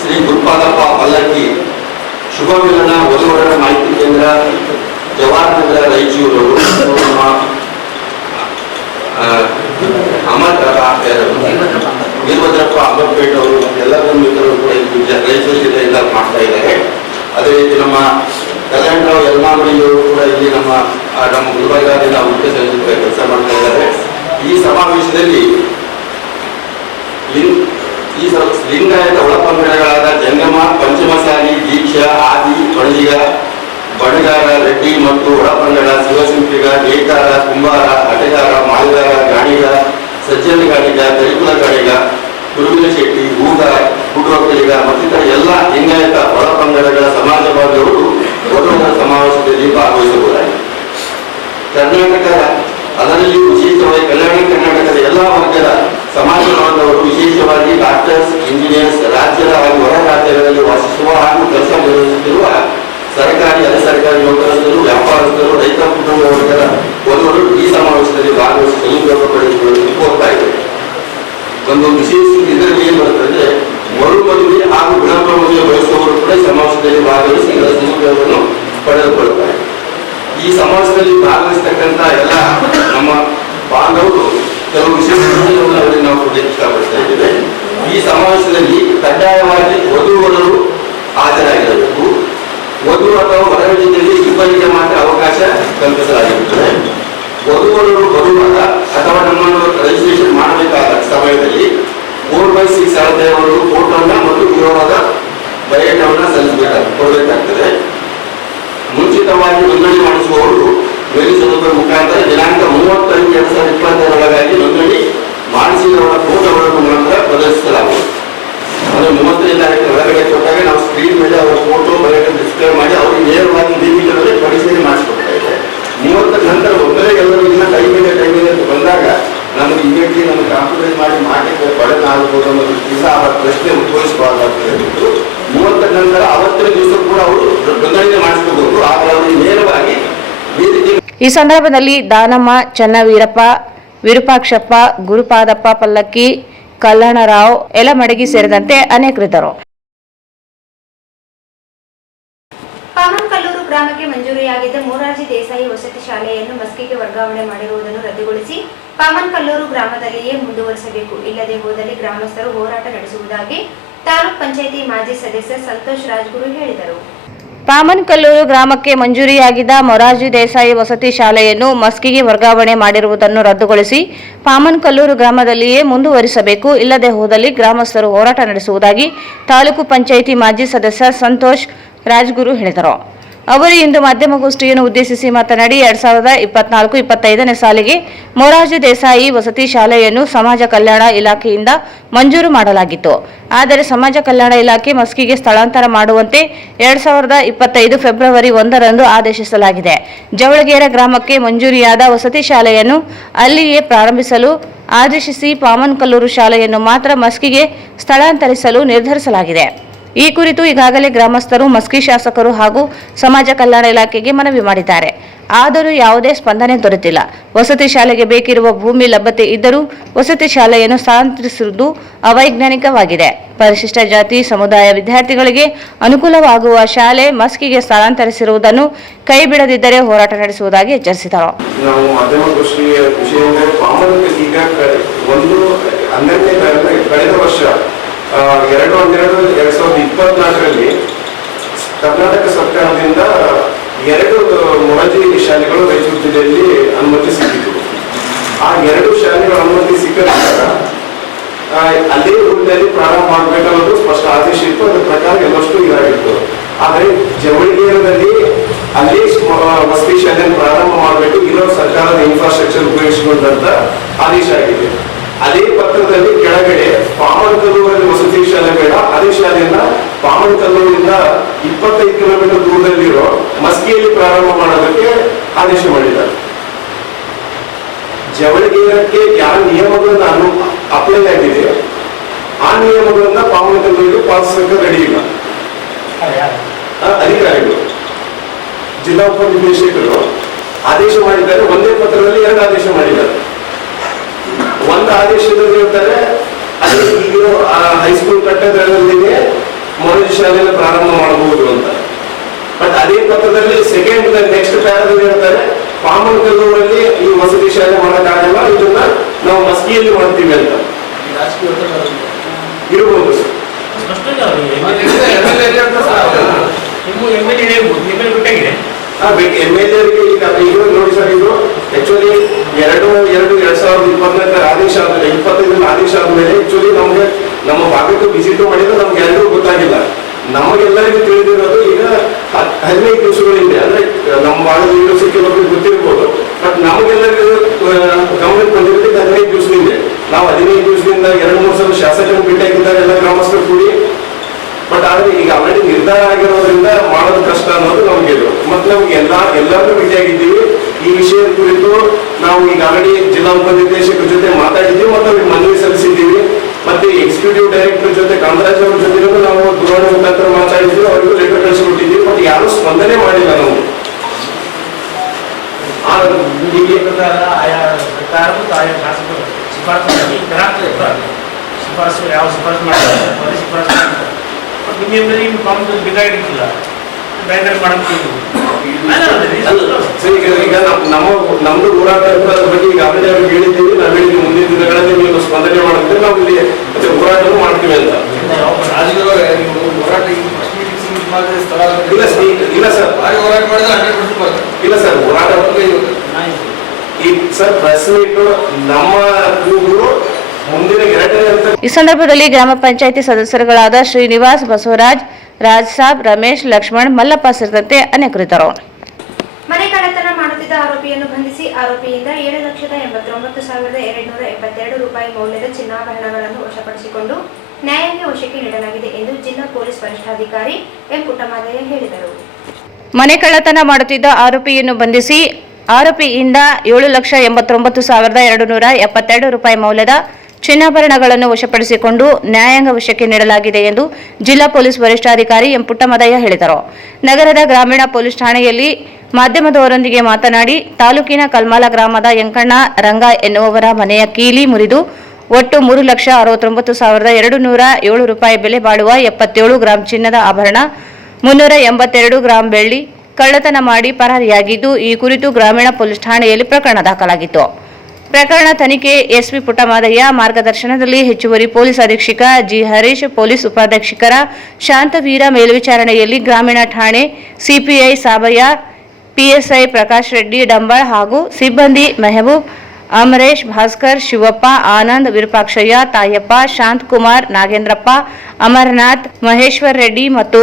ಶ್ರೀ ಗುರುಪಾದಪ್ಪ ಪಲ್ಲಕ್ಕಿ, ಶುಭ ಮಿಲನ ವಧುವರರ ಮಾಹಿತಿ ಕೇಂದ್ರ ಜವಾಹರ್ನಗರ ರಾಯಚೂರು, ನಮ್ಮ ವೀರಭದ್ರಪ್ಪ ಅಂಬರ್ಪೇಟ್ ಅವರು ಎಲ್ಲ ಮಿತ್ರರು ಕೂಡ ರಾಯಚೂರು ಜಿಲ್ಲೆಯಿಂದ ಮಾಡ್ತಾ ಇದ್ದಾರೆ. ಅದೇ ರೀತಿ ನಮ್ಮ ಕಲ್ಯಾಣರಾವ್ ಯಲ್ಮಾಮಣಿಯವರು ಕೂಡ ಇಲ್ಲಿ ನಮ್ಮ ಗುಲ್ಬರ್ಗಾದಿಂದ ಮುಖ್ಯ ಸಂಯೋಜಕರಾಗಿ ಕೆಲಸ ಮಾಡ್ತಾ ಇದ್ದಾರೆ. ಈ ಸಮಾವೇಶದಲ್ಲಿ ಲಿಂಗಾಯತ ಒಳಪಂಗಡಗಳಾದ ಜಂಗಮ, ಪಂಚಮಸಾಲಿ, ದೀಕ್ಷಾ, ಆದಿ, ಬಣಜಿಗ, ಬಣಗಾರ, ರೆಡ್ಡಿ ಮತ್ತು ಒಳಪಂಗಡ ಶಿವಸಿಂಪಿಗ, ನೇಕಾರ, ಕುಂಬಾರ, ಅಟೆಗಾರ, ಮಾಲಿಗಾರ, ಗಾಣಿಗ, ಸಜ್ಜನ ಗಾಣಿಗ, ಕರಿಕುಲ ಗಾಣಿಗ ಸಮಾಜ ಬಾಂಧವರು ವಿಶೇಷವಾಗಿ ಡಾಕ್ಟರ್ಸ್, ಇಂಜಿನಿಯರ್ಸ್, ರಾಜ್ಯದ ಹಾಗೂ ಹೊರ ರಾಜ್ಯಗಳಲ್ಲಿ ವಾಸಿಸುವ ಹಾಗೂ ಕೆಲಸ ನಿರ್ವಹಿಸುತ್ತಿರುವ ಸರ್ಕಾರಿ, ಅರೆ ಸರ್ಕಾರಿ ನೌಕರರು, ವ್ಯಾಪಾರಸ್ಥರು, ರೈತ ಕುಟುಂಬ ವರ್ಗದ ವಧುವರು ಈ ಸಮಾವೇಶದಲ್ಲಿ ಭಾಗವಹಿಸಿ ಸದುಪಯೋಗ ಪಡೆದುಕೊಳ್ಳಲು ಕೋರ್ತಾ ಇದೆ. ಒಂದು ವಿಶೇಷ ಇದರಲ್ಲಿ ಏನು ಬರ್ತದೆ, ಮರುಮದುವೆ ಹಾಗೂ ವಿಳಂಬ ಮದುವೆ ಬಯಸುವವರು ಕೂಡ ಈ ಸಮಾವೇಶದಲ್ಲಿ ಭಾಗವಹಿಸಿ ಇದರ ಸದುಪಯೋಗವನ್ನು ಪಡೆದುಕೊಳ್ಳುತ್ತಾರೆ. ಈ ಸಮಾವೇಶದಲ್ಲಿ ಭಾಗವಹಿಸತಕ್ಕಂಥ ಎಲ್ಲ ನಮ್ಮ ಬಾಂಧವರು ಕೆಲವು ವಿಶೇಷಗಳನ್ನು ಅವರಿಗೆ ನಾವು ಕೊಡಲಿಕ್ಕೆ ಇಷ್ಟಪಡ್ತಾ ಇದ್ದೇವೆ. ಈ ಸಮಾವೇಶದಲ್ಲಿ ಕಡ್ಡಾಯವಾಗಿ ವಧುವರರು ಹಾಜರಾಗಿರಬೇಕು. ವಧು ಅಥವಾ ವರವಿದ್ದಲ್ಲಿ ಇಬ್ಬರಿಗೆ ಮಾತ್ರ ಅವಕಾಶ ಕಲ್ಪಿಸಲಾಗಿರುತ್ತದೆ. ವಧುವರರು ಬರುವಾಗ ಅಥವಾ ನಮ್ಮನ್ನು ರಿಜಿಸ್ಟ್ರೇಷನ್ ಮಾಡಬೇಕಾದ ಸಮಯದಲ್ಲಿ 4/6 ಅಳತೆಯವರು ಫೋಟೋನ ಮತ್ತು ವಿವರವಾದ ಬಯೋಡಾಟಾವನ್ನು ಕೊಡಬೇಕಾಗ್ತದೆ. ಮುಂಚಿತವಾಗಿ ನೋಂದಣಿ ಮಾಡಿಸುವವರು ಮೇಲಿಸುವುದರ ಮುಖಾಂತರ ದಿನಾಂಕ 30/5/2022 ನೋಂದಣಿ ಮಾಡಿಸಿದವರ ಫೋಟೋಗಳನ್ನು ಮಾತ್ರ ಪ್ರದರ್ಶಿಸಲಾಗುವುದು. ಅಂದರೆ 30ನೇ ತಾರೀಕು ಒಳಗಡೆ ಕೊಟ್ಟಾಗ ನಾವು ಸ್ಕ್ರೀನ್ ಮೇಲೆ ಅವರ ಫೋಟೋ ಬಯೋಡಾಟಾ ಡಿಸ್ಪ್ಲೇ ಮಾಡಿ ಅವರಿಗೆ ನೇರವಾಗಿ ಡಿಜಿಟಲ್ ಪರಿಶೀಲನೆ ಮಾಡಿಸ್ಕೊಡ್ತಾ ಇದೆ. 30 ನಂತರ ಒಬ್ಬರೇ ಎಲ್ಲರೂ ಇನ್ನ ಟೈಮ್ ಇದೆ ಅಂತ ಬಂದಾಗ ನಮಗೆ ಇಮಿಡಿಯೇಟ್ಲಿ ನಮಗೆ ಕಾಂಪ್ರಮೈಸ್ ಮಾಡಿ ಪಡೆದ ಆಗಬಹುದು ಅನ್ನೋ ದಿವಸ ಅವರ ಪ್ರಶ್ನೆ ಉದ್ಭವಿಸಬಾರ್ದಾಗ್ತದೆ. 30 ನಂತರ ಅವತ್ತಿನ ದಿವಸ ಕೂಡ ಅವರು ನೋಂದಣಿ ಮಾಡಿಸ್ಕೋಬಹುದು. ಆದರೆ ಅವರಿಗೆ ನೇರವಾಗಿ ವೇದಿಕೆ. ಈ ಸಂದರ್ಭದಲ್ಲಿ ದಾನಮ್ಮ, ಚನ್ನವೀರಪ್ಪ, ವಿರೂಪಾಕ್ಷಪ್ಪ, ಗುರುಪಾದಪ್ಪ ಪಲ್ಲಕ್ಕಿ, ಕಲ್ಲಣ್ಣರಾವ್, ಯಲಮಡಗಿ ಸೇರಿದಂತೆ ಅನೇಕರಿದ್ದರು. ಪಾಮನ್ಕಲ್ಲೂರು ಗ್ರಾಮಕ್ಕೆ ಮಂಜೂರಿಯಾಗಿದ್ದ ಮೊರಾರ್ಜಿ ದೇಸಾಯಿ ವಸತಿ ಶಾಲೆಯನ್ನು ಮಸ್ಕಿಗೆ ವರ್ಗಾವಣೆ ಮಾಡಿರುವುದನ್ನು ರದ್ದುಗೊಳಿಸಿ ಪಾಮನ್ಕಲ್ಲೂರು ಗ್ರಾಮದಲ್ಲಿಯೇ ಮುಂದುವರಿಸಬೇಕು. ಇಲ್ಲದೆ ಹೋದಲ್ಲಿ ಗ್ರಾಮಸ್ಥರು ಹೋರಾಟ ನಡೆಸುವುದಾಗಿ ತಾಲೂಕ್ ಪಂಚಾಯಿತಿ ಮಾಜಿ ಸದಸ್ಯ ಸಂತೋಷ್ ರಾಜ್ಗುರು ಹೇಳಿದರು. ಪಾಮನ್ಕಲ್ಲೂರು ಗ್ರಾಮಕ್ಕೆ ಮಂಜೂರಿಯಾಗಿದ್ದ ಮೊರಾರ್ಜಿ ದೇಸಾಯಿ ವಸತಿ ಶಾಲೆಯನ್ನು ಮಸ್ಕಿಗೆ ವರ್ಗಾವಣೆ ಮಾಡಿರುವುದನ್ನು ರದ್ದುಗೊಳಿಸಿ ಪಾಮನ್ಕಲ್ಲೂರು ಗ್ರಾಮದಲ್ಲಿಯೇ ಮುಂದುವರಿಸಬೇಕು. ಇಲ್ಲದೆ ಹೋದಲ್ಲಿ ಗ್ರಾಮಸ್ಥರು ಹೋರಾಟ ನಡೆಸುವುದಾಗಿ ತಾಲೂಕು ಪಂಚಾಯಿತಿ ಮಾಜಿ ಸದಸ್ಯ ಸಂತೋಷ್ ರಾಜ್ಗುರು ಹೇಳಿದರು. ಅವರು ಇಂದು ಮಾಧ್ಯಮಗೋಷ್ಠಿಯನ್ನು ಉದ್ದೇಶಿಸಿ ಮಾತನಾಡಿ 2024-25ನೇ ಸಾಲಿಗೆ ಮೊರಾರ್ಜಿ ದೇಸಾಯಿ ವಸತಿ ಶಾಲೆಯನ್ನು ಸಮಾಜ ಕಲ್ಯಾಣ ಇಲಾಖೆಯಿಂದ ಮಂಜೂರು ಮಾಡಲಾಗಿತ್ತು. ಆದರೆ ಸಮಾಜ ಕಲ್ಯಾಣ ಇಲಾಖೆ ಮಸ್ಕಿಗೆ ಸ್ಥಳಾಂತರ ಮಾಡುವಂತೆ 2025 ಫೆಬ್ರವರಿ 1ರಂದು ಆದೇಶಿಸಲಾಗಿದೆ. ಜವಳಗೇರ ಗ್ರಾಮಕ್ಕೆ ಮಂಜೂರಿಯಾದ ವಸತಿ ಶಾಲೆಯನ್ನು ಅಲ್ಲಿಯೇ ಪ್ರಾರಂಭಿಸಲು ಆದೇಶಿಸಿ ಪಾಮನ್ಕಲ್ಲೂರು ಶಾಲೆಯನ್ನು ಮಾತ್ರ ಮಸ್ಕಿಗೆ ಸ್ಥಳಾಂತರಿಸಲು ನಿರ್ಧರಿಸಲಾಗಿದೆ. ಈ ಕುರಿತು ಈಗಾಗಲೇ ಗ್ರಾಮಸ್ಥರು ಮಸ್ಕಿ ಶಾಸಕರು ಹಾಗೂ ಸಮಾಜ ಕಲ್ಯಾಣ ಇಲಾಖೆಗೆ ಮನವಿ ಮಾಡಿದ್ದಾರೆ. ಆದರೂ ಯಾವುದೇ ಸ್ಪಂದನೆ ದೊರೆತಿಲ್ಲ. ವಸತಿ ಶಾಲೆಗೆ ಬೇಕಿರುವ ಭೂಮಿ ಲಭ್ಯತೆ ಇದ್ದರೂ ವಸತಿ ಶಾಲೆಯನ್ನು ಸ್ಥಳಾಂತರಿಸುವುದು ಅವೈಜ್ಞಾನಿಕವಾಗಿದೆ. ಪರಿಶಿಷ್ಟ ಜಾತಿ ಸಮುದಾಯ ವಿದ್ಯಾರ್ಥಿಗಳಿಗೆ ಅನುಕೂಲವಾಗುವ ಶಾಲೆ ಮಸ್ಕಿಗೆ ಸ್ಥಳಾಂತರಿಸಿರುವುದನ್ನು ಕೈಬಿಡದಿದ್ದರೆ ಹೋರಾಟ ನಡೆಸುವುದಾಗಿ ಎಚ್ಚರಿಸಿದರು. ನಾವು ಮಾಧ್ಯಮಗೋಷ್ಠಿಯ ವಿಷಯ ಈಗ ಕಳೆದ ವರ್ಷ 2/12/2024ರಲ್ಲಿ ಕರ್ನಾಟಕ ಸರ್ಕಾರದಿಂದ 2 ಮೊರಾರ್ಜಿ ಶಾಲೆಗಳು ರಾಯಚೂರು ಜಿಲ್ಲೆಯಲ್ಲಿ ಅನುಮತಿ ಸಿಕ್ಕಿತು. ಆ 2 ಶಾಲೆಗಳ ಅನುಮತಿ ಸಿಕ್ಕ ನಂತರ ಅಲ್ಲೇ ಊರಿನಲ್ಲಿ ಪ್ರಾರಂಭ ಮಾಡಬೇಕನ್ನೋದು ಸ್ಪಷ್ಟ ಆದೇಶ ಇತ್ತು. ಅದರ ಪ್ರಕಾರ ಎಲ್ಲಷ್ಟು ಇದಾಗಿತ್ತು. ಆದರೆ ಜವಳಗೇರದಲ್ಲಿ ಅಲ್ಲಿ ವಸತಿ ಶಾಲೆಯನ್ನು ಪ್ರಾರಂಭ ಮಾಡಬೇಕು, ಇರೋ ಸರ್ಕಾರದ ಇನ್ಫ್ರಾಸ್ಟ್ರಕ್ಚರ್ ಉಪಯೋಗಿಸಿಕೊಂಡಂತ ಆದೇಶ ಆಗಿದೆ. ಅದೇ ಪತ್ರದಲ್ಲಿ ಕೆಳಗಡೆ ಪಾಮನ್ಕಲ್ಲೂರಲ್ಲಿ ವಸತಿ ಶಾಲೆ ಬೇಡ, ಅದೇ ಶಾಲೆಯನ್ನ ಪಾಮನ್ಕಲ್ಲೂರಿನಿಂದ 25 ಕಿಲೋಮೀಟರ್ ದೂರದಲ್ಲಿರೋ ಮಸ್ಕಿಯಲ್ಲಿ ಪ್ರಾರಂಭ ಮಾಡೋದಕ್ಕೆ ಆದೇಶ ಮಾಡಿದ್ದಾರೆ. ಜವಳಗೇರಕ್ಕೆ ಯಾವ ನಿಯಮಗಳನ್ನು ಅಪ್ಲೈ ಆಗಿದೆ ಆ ನಿಯಮಗಳನ್ನ ಪಾಮನ್ಕಲ್ಲೂರಿಗೆ ಪಾಲಿಸಕ್ಕೆ ರೆಡಿ ಇಲ್ಲ ಅಧಿಕಾರಿಗಳು. ಜಿಲ್ಲಾ ಉಪನಿರ್ದೇಶಕರು ಆದೇಶ ಮಾಡಿದ್ದಾರೆ, ಒಂದೇ ಪತ್ರದಲ್ಲಿ 2 ಆದೇಶ ಮಾಡಿದ್ದಾರೆ. ಒಂದು ಆದೇಶದಲ್ಲಿ ಹೇಳ್ತಾರೆ ಅದೇ ಈಗಿರೋ ಹೈಸ್ಕೂಲ್ ಕಟ್ಟಡದಲ್ಲಿಗೆ ಮೊರಾರ್ಜಿ ಶಾಲೆಯನ್ನು ಪ್ರಾರಂಭ ಮಾಡಬಹುದು ಅಂತ. ಬಟ್ ಅದೇ ಪತ್ರದಲ್ಲಿ ನೆಕ್ಸ್ಟ್ ಪ್ಯಾರಾದಲ್ಲಿ ಹೇಳ್ತಾರೆ ಪಾಮನ್ಕಲ್ಲೂರಲ್ಲಿ ಈ ವಸತಿ ಶಾಲೆ ಮಾಡೋಕ್ಕಾಗಲ್ಲ, ಇದನ್ನ ನಾವು ಮಸ್ಕಿಯಲ್ಲಿ ಮಾಡ್ತೀವಿ ಅಂತ ಇರಬಹುದು ಸರ್. MLA ಈಗ ನೋಡಿ ಸರ್, ಇದು ಆಕ್ಚುಲಿ 2/2/2024 ಆದೇಶ ಆದ್ಮೇಲೆ 25 ಆದೇಶ ಆದ್ಮೇಲೆ ಆಕ್ಚುಲಿ ನಮ್ಗೆ ನಮ್ಮ ಭಾಗಕ್ಕೆ ವಿಸಿಟ್ ಮಾಡಿದ್ರೆ ನಮ್ಗೆ ಎಲ್ಲರಿಗೂ ಗೊತ್ತಾಗಿಲ್ಲ. ನಮಗೆಲ್ಲರಿಗೂ ತಿಳಿದಿರೋದು ಈಗ 15 ದಿವಸಗಳಿಂದ, ಅಂದ್ರೆ ನಮ್ಮ ಭಾಗದ ಲೀಡರ್ಸ್ ಕೆಲವೊಬ್ಬರಿಗೆ ಗೊತ್ತಿರ್ಬೋದು, ಬಟ್ ನಮಗೆಲ್ಲರಿಗೂ ಗಮನಕ್ಕೆ ಬಂದಿರೋದು 15 ದಿವಸದಿಂದ. ನಾವು 15 ದಿವಸದಿಂದ 2-3 ಸಲ ಶಾಸಕರು ಭೇಟಿಯಾಗಿದ್ದಾರೆ ಎಲ್ಲ ಗ್ರಾಮಸ್ಥರು ಕೂಡಿ. ಬಟ್ ಆದ್ರೆ ಈಗ ಆಲ್ರೆಡಿ ನಿರ್ಧಾರ ಆಗಿರೋದ್ರಿಂದ ಮಾಡೋದು ಕಷ್ಟ ಅನ್ನೋದು ನಮ್ಗೆ ಇದು. ಮತ್ತೆ ನಮ್ಗೆ ಎಲ್ಲರೂ ಭೇಟಿಯಾಗಿದ್ದೀವಿ. ಈ ವಿಷಯದ ಕುರಿತು ನಾವು ಈಗ ಆಲ್ರೆಡಿ ಜಿಲ್ಲಾ ಉಪನಿರ್ದೇಶಕರ ಜೊತೆ ಮಾತಾಡಿದ್ದೀವಿ ಮತ್ತು ಅವ್ರಿಗೆ ಮನವಿ ಸಲ್ಲಿಸಿದ್ದೀವಿ. ಎಕ್ಸಿಕ್ಯೂಟಿವ್ ಡೈರೆಕ್ಟರ್ ಜೊತೆ ಕಾಂತರಾಜ್ ಅವ್ರ ಜೊತೆ ನಾವು ದೂರವಾಣಿ ಮುಖಾಂತರ ಮಾತಾಡಿದ್ವಿ, ಅವರಿಗೂ ಲೆಟರ್ ಕಳಿಸಿಕೊಟ್ಟಿದ್ವಿ, ಬಟ್ ಯಾರು ಸ್ಪಂದನೆ ಮಾಡಿಲ್ಲ. ನಾವು ಆಯಾ ಸರ್ಕಾರ ಮತ್ತು ಆಯಾ ಶಾಸಕರು ಶಿಫಾರಸು ಯಾವ ಶಿಫಾರಸು ಮಾಡ್ತಾರೆ ಅದೇ ಶಿಫಾರಸು ಮಾಡ್ತಾರೆ. ಬಟ್ ನಿಮಗೆ ಈಗ ಕಾಮನ್ ಬೇಕಾಗಿರ್ತಿಲ್ಲ ಬೇರೆ ಮಾಡಂತೀವಿ. ಈಗ ನಮ್ದು ಹೋರಾಟ ಅದ್ರ ಬಗ್ಗೆ ಈಗಾಗಲೇ ಅವ್ರಿಗೆ ಹೇಳಿದ್ದೀವಿ. ನಾವು ಹೇಳಿದ್ವಿ ಮುಂದಿನ ದಿನಗಳಲ್ಲಿ ನೀವು ಸ್ಪಂದನೆ ಮಾಡಿದ್ರೆ ನಾವು ಇಲ್ಲಿ ಮತ್ತೆ ಹೋರಾಟನೂ ಮಾಡ್ತೀವಿ ಅಂತ. ಇಲ್ಲ ಸರ್, ಇಲ್ಲ ಸರ್, ಹೋರಾಟ ಈ ಸರ್ ಪ್ರೆಸ್ ಮೀಟ್ ನಮ್ಮ ಕೂಗು ಮುಂದಿನ 2ನೇ ಹಂತ. ಈ ಸಂದರ್ಭದಲ್ಲಿ ಗ್ರಾಮ ಪಂಚಾಯಿತಿ ಸದಸ್ಯರುಗಳಾದ ಶ್ರೀನಿವಾಸ್, ಬಸವರಾಜ್, ರಾಜ್ ಸಾಬ್, ರಮೇಶ್, ಲಕ್ಷ್ಮಣ್, ಮಲ್ಲಪ್ಪ ಸೇರಿದಂತೆ ಅನೇಕರಿದ್ದರು. ಮನೆ ಕಳ್ಳತನ ಮಾಡುತ್ತಿದ್ದ ಆರೋಪಿಯನ್ನು ಬಂಧಿಸಿ ಆರೋಪಿಯಿಂದ 7,89,272 ರೂಪಾಯಿ ಮೌಲ್ಯದ ಚಿನ್ನಾಭರಣಗಳನ್ನು ವಶಪಡಿಸಿಕೊಂಡು ನ್ಯಾಯಾಂಗ ವಶಕ್ಕೆ ನೀಡಲಾಗಿದೆ ಎಂದು ಜಿಲ್ಲಾ ಪೊಲೀಸ್ ವರಿಷ್ಠಾಧಿಕಾರಿ ಎಂ ಪುಟ್ಟಮಾದಯ್ಯ ಹೇಳಿದರು. ಮನೆ ಕಳ್ಳತನ ಮಾಡುತ್ತಿದ್ದ ಆರೋಪಿಯನ್ನು ಬಂಧಿಸಿ ಆರೋಪಿಯಿಂದ 7,89,272 ರೂಪಾಯಿ ಮೌಲ್ಯದ ಚಿನ್ನಾಭರಣಗಳನ್ನು ವಶಪಡಿಸಿಕೊಂಡು ನ್ಯಾಯಾಂಗ ವಶಕ್ಕೆ ನೀಡಲಾಗಿದೆ ಎಂದು ಜಿಲ್ಲಾ ಪೊಲೀಸ್ ವರಿಷ್ಠಾಧಿಕಾರಿ ಎಂ ಪುಟ್ಟಮದಯ್ಯ ಹೇಳಿದರು. ನಗರದ ಗ್ರಾಮೀಣ ಪೊಲೀಸ್ ಠಾಣೆಯಲ್ಲಿ ಮಾಧ್ಯಮದವರೊಂದಿಗೆ ಮಾತನಾಡಿ, ತಾಲೂಕಿನ ಕಲ್ಮಾಲ ಗ್ರಾಮದ ಯಂಕಣ್ಣ ರಂಗ ಎನ್ನುವವರ ಮನೆಯ ಕೀಲಿ ಮುರಿದು ಒಟ್ಟು 3,69,207 ರೂಪಾಯಿ ಬೆಲೆ ಬಾಳುವ 77 ಗ್ರಾಂ ಚಿನ್ನದ ಆಭರಣ, 382 ಗ್ರಾಂ ಬೆಳ್ಳಿ ಕಳ್ಳತನ ಮಾಡಿ ಪರಾರಿಯಾಗಿದ್ದು, ಈ ಕುರಿತು ಗ್ರಾಮೀಣ ಪೊಲೀಸ್ ಠಾಣೆಯಲ್ಲಿ ಪ್ರಕರಣ ದಾಖಲಾಗಿತ್ತು. ಪ್ರಕರಣ ತನಿಖೆ ಎಸ್ಪಿ ಪುಟ್ಟಮಾದಯ್ಯ ಮಾರ್ಗದರ್ಶನದಲ್ಲಿ ಹೆಚ್ಚುವರಿ ಪೊಲೀಸ್ ಅಧೀಕ್ಷಕ ಜಿ ಹರೀಶ್, ಪೊಲೀಸ್ ಉಪಾಧೀಕ್ಷಕರ ಶಾಂತವೀರ ಮೇಲ್ವಿಚಾರಣೆಯಲ್ಲಿ ಗ್ರಾಮೀಣ ಠಾಣೆ ಸಿಪಿಐ ಸಾಬಯ್ಯ, ಪಿಎಸ್ಐ ಪ್ರಕಾಶ್ ರೆಡ್ಡಿ ಡಂಬಾಳ್ ಹಾಗೂ ಸಿಬ್ಬಂದಿ ಮೆಹಬೂಬ್, ಅಮರೇಶ್, ಭಾಸ್ಕರ್, ಶಿವಪ್ಪ, ಆನಂದ್, ವಿರೂಪಾಕ್ಷಯ್ಯ, ತಾಯಪ್ಪ, ಶಾಂತಕುಮಾರ್, ನಾಗೇಂದ್ರಪ್ಪ, ಅಮರನಾಥ್, ಮಹೇಶ್ವರ್ ರೆಡ್ಡಿ ಮತ್ತು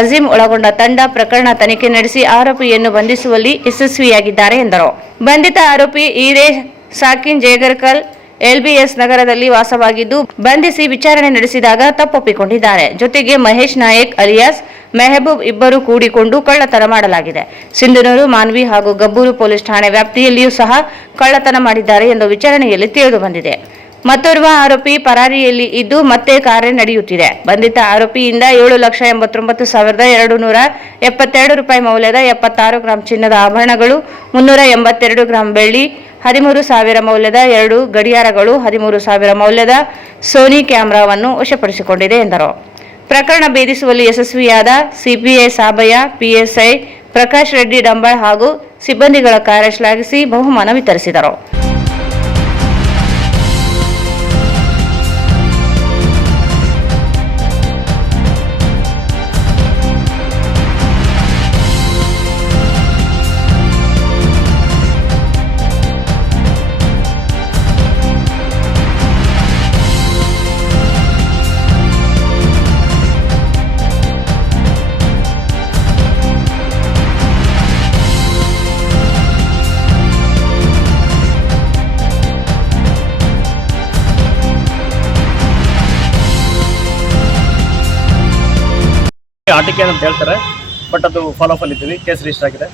ಅಜೀಂ ಒಳಗೊಂಡ ತಂಡ ಪ್ರಕರಣ ತನಿಖೆ ನಡೆಸಿ ಆರೋಪಿಯನ್ನು ಬಂಧಿಸುವಲ್ಲಿ ಯಶಸ್ವಿಯಾಗಿದ್ದಾರೆ ಎಂದರು. ಬಂಧಿತ ಆರೋಪಿ ಈರೇ ಸಾಕಿನ್ ಜೇಗರ್ಕಲ್ ಎಲ್ಬಿಎಸ್ ನಗರದಲ್ಲಿ ವಾಸವಾಗಿದ್ದು, ಬಂಧಿಸಿ ವಿಚಾರಣೆ ನಡೆಸಿದಾಗ ತಪ್ಪೊಪ್ಪಿಕೊಂಡಿದ್ದಾರೆ. ಜೊತೆಗೆ ಮಹೇಶ್ ನಾಯಕ್ ಅಲಿಯಾಸ್ ಮೆಹಬೂಬ್ ಇಬ್ಬರು ಕೂಡಿಕೊಂಡು ಕಳ್ಳತನ ಮಾಡಲಾಗಿದೆ. ಸಿಂಧನೂರು, ಮಾನ್ವಿ ಹಾಗೂ ಗಬ್ಬೂರು ಪೊಲೀಸ್ ಠಾಣೆ ವ್ಯಾಪ್ತಿಯಲ್ಲಿಯೂ ಸಹ ಕಳ್ಳತನ ಮಾಡಿದ್ದಾರೆ ಎಂದು ವಿಚಾರಣೆಯಲ್ಲಿ ತಿಳಿದು ಬಂದಿದೆ. ಮತ್ತೋರ್ವ ಆರೋಪಿ ಪರಾರಿಯಲ್ಲಿ ಇದ್ದು ಮತ್ತೆ ಕಾರ್ಯ ನಡೆಯುತ್ತಿದೆ. ಬಂಧಿತ ಆರೋಪಿಯಿಂದ 7,89,272 ರೂಪಾಯಿ ಮೌಲ್ಯದ 76 ಗ್ರಾಂ ಚಿನ್ನದ ಆಭರಣಗಳು, 382 ಗ್ರಾಂ ಬೆಳ್ಳಿ, 13,000 ಮೌಲ್ಯದ 2 ಗಡಿಯಾರಗಳು, 13,000 ಮೌಲ್ಯದ ಸೋನಿ ಕ್ಯಾಮೆರಾವನ್ನು ವಶಪಡಿಸಿಕೊಂಡಿದೆ ಎಂದರು. ಪ್ರಕರಣ ಭೇದಿಸುವಲ್ಲಿ ಯಶಸ್ವಿಯಾದ ಸಿಪಿಐ ಸಾಬಯ್ಯ, ಪಿಎಸ್ಐ ಪ್ರಕಾಶ್ ರೆಡ್ಡಿ ಡಂಬಾಳ್ ಹಾಗೂ ಸಿಬ್ಬಂದಿಗಳ ಕಾರ್ಯ ಶ್ಲಾಘಿಸಿ ಬಹುಮಾನ ವಿತರಿಸಿದರು. ಆಟಿಕೆ ಅಂತ ಹೇಳ್ತಾರೆ, ಬಟ್ ಅದು ಫಾಲೋ ಅಪ್ ಇದ್ದೀವಿ. ಕೇಸ್ ರಿಜಿಸ್ಟರ್ ಆಗಿದೆ.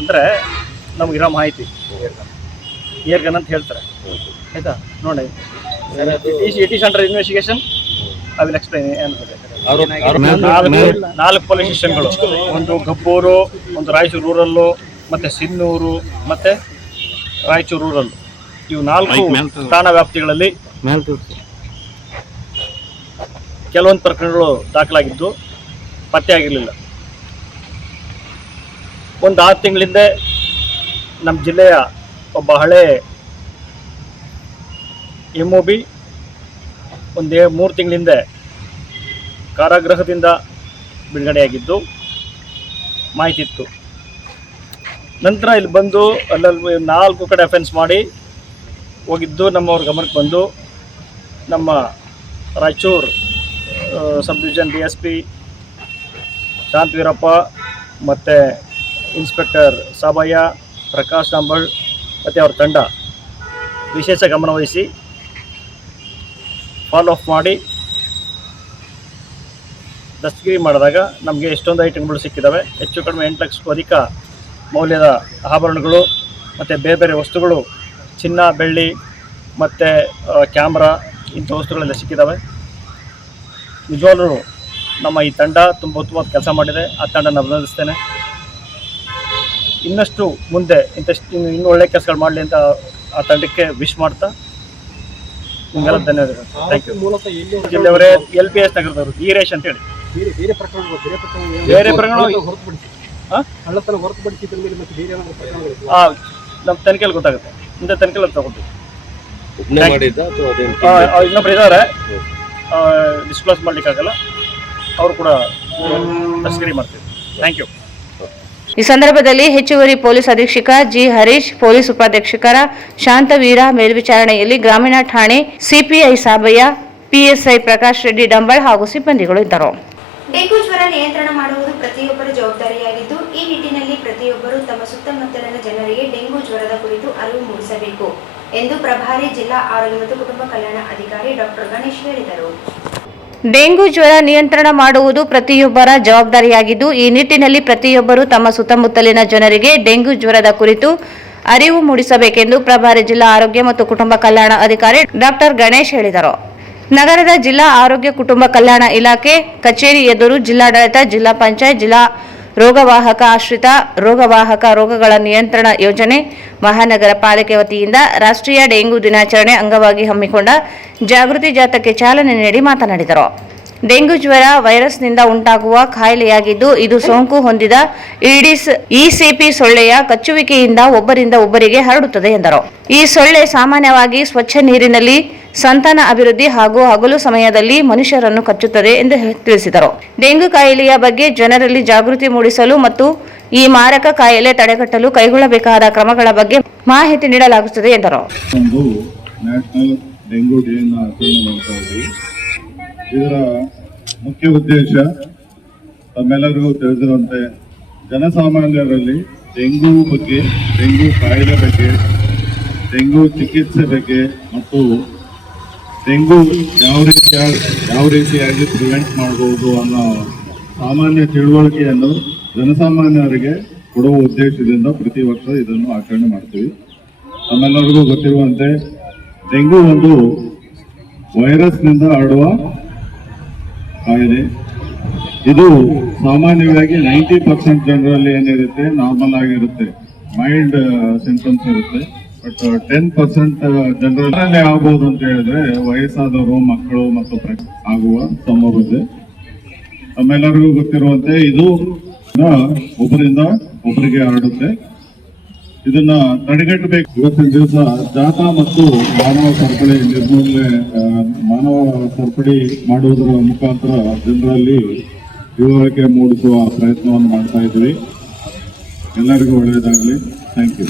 ಅಂದರೆ ನಮಗಿರೋ ಮಾಹಿತಿ ಏರ್ ಗನ್ ಅಂತ ಹೇಳ್ತಾರೆ, ಆಯಿತಾ? ನೋಡಿ, it is under investigation. I will explain. ನಾಲ್ಕು ಪೊಲೀಸ್ ಸ್ಟೇಷನ್ಗಳು, ಒಂದು ಗಬ್ಬೂರು, ಒಂದು ರಾಯಚೂರು ರೂರಲ್ಲು, ಮತ್ತು ಸಿನ್ನೂರು ಮತ್ತು ರಾಯಚೂರು ರೂರಲ್ಲು. ಇವು 4 ಠಾಣಾ ವ್ಯಾಪ್ತಿಗಳಲ್ಲಿ ಕೆಲವೊಂದು ಪ್ರಕರಣಗಳು ದಾಖಲಾಗಿದ್ದು ಪತ್ತೆ ಆಗಿರಲಿಲ್ಲ. ಒಂದು 6 ತಿಂಗಳಿಂದ ನಮ್ಮ ಜಿಲ್ಲೆಯ ಒಬ್ಬ ಹಳೆ MOB ಒಂದು 3 ತಿಂಗಳಿಂದ ಕಾರಾಗೃಹದಿಂದ ಬಿಡುಗಡೆಯಾಗಿದ್ದು ಮಾಹಿತಿ ಇತ್ತು. ನಂತರ ಇಲ್ಲಿ ಬಂದು ಅಲ್ಲಲ್ಲಿ 4 ಕಡೆ ಅಫೆನ್ಸ್ ಮಾಡಿ ಹೋಗಿದ್ದು ನಮ್ಮವ್ರ ಗಮನಕ್ಕೆ ಬಂದು ನಮ್ಮ Raichur sub division DSP Shantaveerappa ಮತ್ತು ಇನ್ಸ್ಪೆಕ್ಟರ್ ಸಾಬಯ್ಯ, ಪ್ರಕಾಶ್ ಡಂಬಾಳ್ ಮತ್ತು ಅವ್ರ ತಂಡ ವಿಶೇಷ ಗಮನವಹಿಸಿ ಫಾಲೋ ಅಪ್ ಮಾಡಿ ದಸ್ತಗಿರಿ ಮಾಡಿದಾಗ ನಮಗೆ ಎಷ್ಟೊಂದು ಐಟಮ್ಗಳು ಸಿಕ್ಕಿದ್ದಾವೆ. ಹೆಚ್ಚು ಕಡಿಮೆ 8 ಲಕ್ಷಕ್ಕೂ ಅಧಿಕ ಮೌಲ್ಯದ ಆಭರಣಗಳು ಮತ್ತು ಬೇರೆ ಬೇರೆ ವಸ್ತುಗಳು, ಚಿನ್ನ, ಬೆಳ್ಳಿ ಮತ್ತು ಕ್ಯಾಮ್ರಾ, ಇಂಥ ವಸ್ತುಗಳೆಲ್ಲ ಸಿಕ್ಕಿದ್ದಾವೆ. ನಿಜವಾಗ್ಲೂ ನಮ್ಮ ಈ ತಂಡ ತುಂಬ ಉತ್ತಮವಾದ ಕೆಲಸ ಮಾಡಿದೆ. ಆ ತಂಡನ ಅಭಿನಂದಿಸ್ತೇನೆ. ಇನ್ನಷ್ಟು ಮುಂದೆ ಇನ್ನೂ ಒಳ್ಳೆ ಕೆಲಸಗಳು ಮಾಡಲಿ ಅಂತ ಆ ತಂಡಕ್ಕೆ ವಿಶ್ ಮಾಡ್ತಾ ನಿಮಗೆಲ್ಲ ಧನ್ಯವಾದಗಳು. Thank you. ಜಿಲ್ಲೆಯವರೇ LPS ನಗರದವರು ಈರೇಶ್ ಅಂತೇಳಿ. ಬೇರೆ ಪ್ರಕರಣ ನಮ್ಮ ತನಿಖೆಯಲ್ಲಿ ಗೊತ್ತಾಗುತ್ತೆ. ಮುಂದೆ ತನಿಖೆಯಲ್ಲಿ ತಗೊಳ್ತೀವಿ. ಇನ್ನೊಬ್ರು ಇದ್ದಾರೆ, ಡಿಸ್ಕ್ಲೋಸ್ ಮಾಡ್ಲಿಕ್ಕಾಗಲ್ಲ. ಅವರು ಕೂಡ ತಸ್ಕರಿ ಮಾಡ್ತೀವಿ. Thank you. ಈ ಸಂದರ್ಭದಲ್ಲಿ ಹೆಚ್ಚುವರಿ ಪೊಲೀಸ್ ಅಧೀಕ್ಷಕ ಜಿ ಹರೀಶ್, ಪೊಲೀಸ್ ಉಪಾಧೀಕ್ಷಕರ ಶಾಂತವೀರ ಮೇಲ್ವಿಚಾರಣೆಯಲ್ಲಿ ಗ್ರಾಮೀಣ ಠಾಣೆ ಸಿಪಿಐ ಸಾಬಯ್ಯ, PSI ಪ್ರಕಾಶ್ ರೆಡ್ಡಿ ಡಂಬಳ್ ಹಾಗೂ ಸಿಬ್ಬಂದಿಗಳು ಇದ್ದರು. ಡೆಂಗು ಜ್ವರ ನಿಯಂತ್ರಣ ಮಾಡುವುದು ಪ್ರತಿಯೊಬ್ಬರ ಜವಾಬ್ದಾರಿಯಾಗಿದ್ದು, ಈ ನಿಟ್ಟಿನಲ್ಲಿ ಪ್ರತಿಯೊಬ್ಬರು ತಮ್ಮ ಸುತ್ತಮುತ್ತಲಿನ ಜನರಿಗೆ ಡೆಂಗು ಜ್ವರದ ಕುರಿತು ಅರಿವು ಮೂಡಿಸಬೇಕು ಎಂದು ಪ್ರಭಾರಿ ಜಿಲ್ಲಾ ಆರೋಗ್ಯ ಮತ್ತು ಕುಟುಂಬ ಕಲ್ಯಾಣ ಅಧಿಕಾರಿ ಡಾಕ್ಟರ್ ಗಣೇಶ್ ಹೇಳಿದರು. ಡೆಂಗು ಜ್ವರ ನಿಯಂತ್ರಣ ಮಾಡುವುದು ಪ್ರತಿಯೊಬ್ಬರ ಜವಾಬ್ದಾರಿಯಾಗಿದ್ದು, ಈ ನಿಟ್ಟಿನಲ್ಲಿ ಪ್ರತಿಯೊಬ್ಬರು ತಮ್ಮ ಸುತ್ತಮುತ್ತಲಿನ ಜನರಿಗೆ ಡೆಂಗು ಜ್ವರದ ಕುರಿತು ಅರಿವು ಮೂಡಿಸಬೇಕೆಂದು ಪ್ರಭಾರಿ ಜಿಲ್ಲಾ ಆರೋಗ್ಯ ಮತ್ತು ಕುಟುಂಬ ಕಲ್ಯಾಣ ಅಧಿಕಾರಿ ಡಾಕ್ಟರ್ ಗಣೇಶ್ ಹೇಳಿದರು. ನಗರದ ಜಿಲ್ಲಾ ಆರೋಗ್ಯ ಕುಟುಂಬ ಕಲ್ಯಾಣ ಇಲಾಖೆ ಕಚೇರಿ ಎದುರು ಜಿಲ್ಲಾಡಳಿತ, ಜಿಲ್ಲಾ ಪಂಚಾಯತ್, ಜಿಲ್ಲಾ ರೋಗವಾಹಕ ಆಶ್ರಿತ ರೋಗವಾಹಕ ರೋಗಗಳ ನಿಯಂತ್ರಣ ಯೋಜನೆ, ಮಹಾನಗರ ಪಾಲಿಕೆ ವತಿಯಿಂದ ರಾಷ್ಟ್ರೀಯ ಡೆಂಗು ದಿನಾಚರಣೆ ಅಂಗವಾಗಿ ಹಮ್ಮಿಕೊಂಡ ಜಾಗೃತಿ ಜಾಥಾಕ್ಕೆ ಚಾಲನೆ ನೀಡಿ ಮಾತನಾಡಿದರು. ಡೆಂಗು ಜ್ವರ ವೈರಸ್ನಿಂದ ಉಂಟಾಗುವ ಕಾಯಿಲೆಯಾಗಿದ್ದು, ಇದು ಸೋಂಕು ಹೊಂದಿದ ಈಡಿಸ್ ECP ಸೊಳ್ಳೆಯ ಕಚ್ಚುವಿಕೆಯಿಂದ ಒಬ್ಬರಿಂದ ಒಬ್ಬರಿಗೆ ಹರಡುತ್ತದೆ ಎಂದರು. ಈ ಸೊಳ್ಳೆ ಸಾಮಾನ್ಯವಾಗಿ ಸ್ವಚ್ಛ ನೀರಿನಲ್ಲಿ ಸಂತಾನ ಅಭಿವೃದ್ಧಿ ಹಾಗೂ ಹಗಲು ಸಮಯದಲ್ಲಿ ಮನುಷ್ಯರನ್ನು ಕಚ್ಚುತ್ತದೆ ಎಂದು ತಿಳಿಸಿದರು. ಡೆಂಗು ಕಾಯಿಲೆಯ ಬಗ್ಗೆ ಜನರಲ್ಲಿ ಜಾಗೃತಿ ಮೂಡಿಸಲು ಮತ್ತು ಈ ಮಾರಕ ಕಾಯಿಲೆ ತಡೆಗಟ್ಟಲು ಕೈಗೊಳ್ಳಬೇಕಾದ ಕ್ರಮಗಳ ಬಗ್ಗೆ ಮಾಹಿತಿ ನೀಡಲಾಗುತ್ತದೆ ಎಂದರು. ನ್ಯಾಷನಲ್ ಡೆಂಗು ಡೇನ ಆಚರಣೆ ಮಾಡ್ತಾ ಇದ್ದೀವಿ. ಇದರ ಮುಖ್ಯ ಉದ್ದೇಶ ತಮ್ಮೆಲ್ಲರಿಗೂ ತಿಳಿದಿರುವಂತೆ ಜನಸಾಮಾನ್ಯರಲ್ಲಿ ಡೆಂಗು ಬಗ್ಗೆ, ಡೆಂಗು ಕಾಯಿಲೆ ಬಗ್ಗೆ, ಡೆಂಗು ಚಿಕಿತ್ಸೆ ಬಗ್ಗೆ ಮತ್ತು ಡೆಂಗು ಯಾವ ರೀತಿಯಾಗಿ ಪ್ರಿವೆಂಟ್ ಮಾಡಬಹುದು ಅನ್ನೋ ಸಾಮಾನ್ಯ ತಿಳುವಳಿಕೆಯನ್ನು ಜನಸಾಮಾನ್ಯರಿಗೆ ಕೊಡುವ ಉದ್ದೇಶದಿಂದ ಪ್ರತಿ ವರ್ಷ ಇದನ್ನು ಆಚರಣೆ ಮಾಡ್ತೀವಿ. ನಮ್ಮೆಲ್ಲರಿಗೂ ಗೊತ್ತಿರುವಂತೆ ಡೆಂಗು ಒಂದು ವೈರಸ್ನಿಂದ ಹರಡುವ ಕಾಯಿಲೆ. ಇದು ಸಾಮಾನ್ಯವಾಗಿ 90% ಜನರಲ್ಲಿ ಏನಿರುತ್ತೆ ನಾರ್ಮಲ್ ಆಗಿರುತ್ತೆ, ಮೈಲ್ಡ್ ಸಿಂಪ್ಟಮ್ಸ್ ಇರುತ್ತೆ. ಬಟ್ 10% ಜನರಲ್ಲಿ ಆಗ್ಬೋದು ಅಂತ ಹೇಳಿದ್ರೆ ವಯಸ್ಸಾದವರು, ಮಕ್ಕಳು ಮತ್ತು ಆಗುವ ಸಂಭವ ಇದೆ. ನಮ್ಮೆಲ್ಲರಿಗೂ ಗೊತ್ತಿರುವಂತೆ ಇದು ಒಬ್ಬರಿಂದ ಒಬ್ಬರಿಗೆ ಹರಡುತ್ತೆ. ಇದನ್ನ ತಡೆಗಟ್ಟಬೇಕು. ಇವತ್ತಿನ ದಿವಸ ಜಾಥಾ ಮತ್ತು ಮಾನವ ಸರಪಳಿ ನಿರ್ಮೂಲನೆ, ಮಾನವ ಸರಪಳಿ ಮಾಡುವುದರ ಮುಖಾಂತರ ಜನರಲ್ಲಿ ತಿಳುವಳಿಕೆ ಮೂಡಿಸುವ ಪ್ರಯತ್ನವನ್ನು ಮಾಡ್ತಾ ಇದ್ವಿ. ಎಲ್ಲರಿಗೂ ಒಳ್ಳೆಯದಾಗಲಿ. Thank you.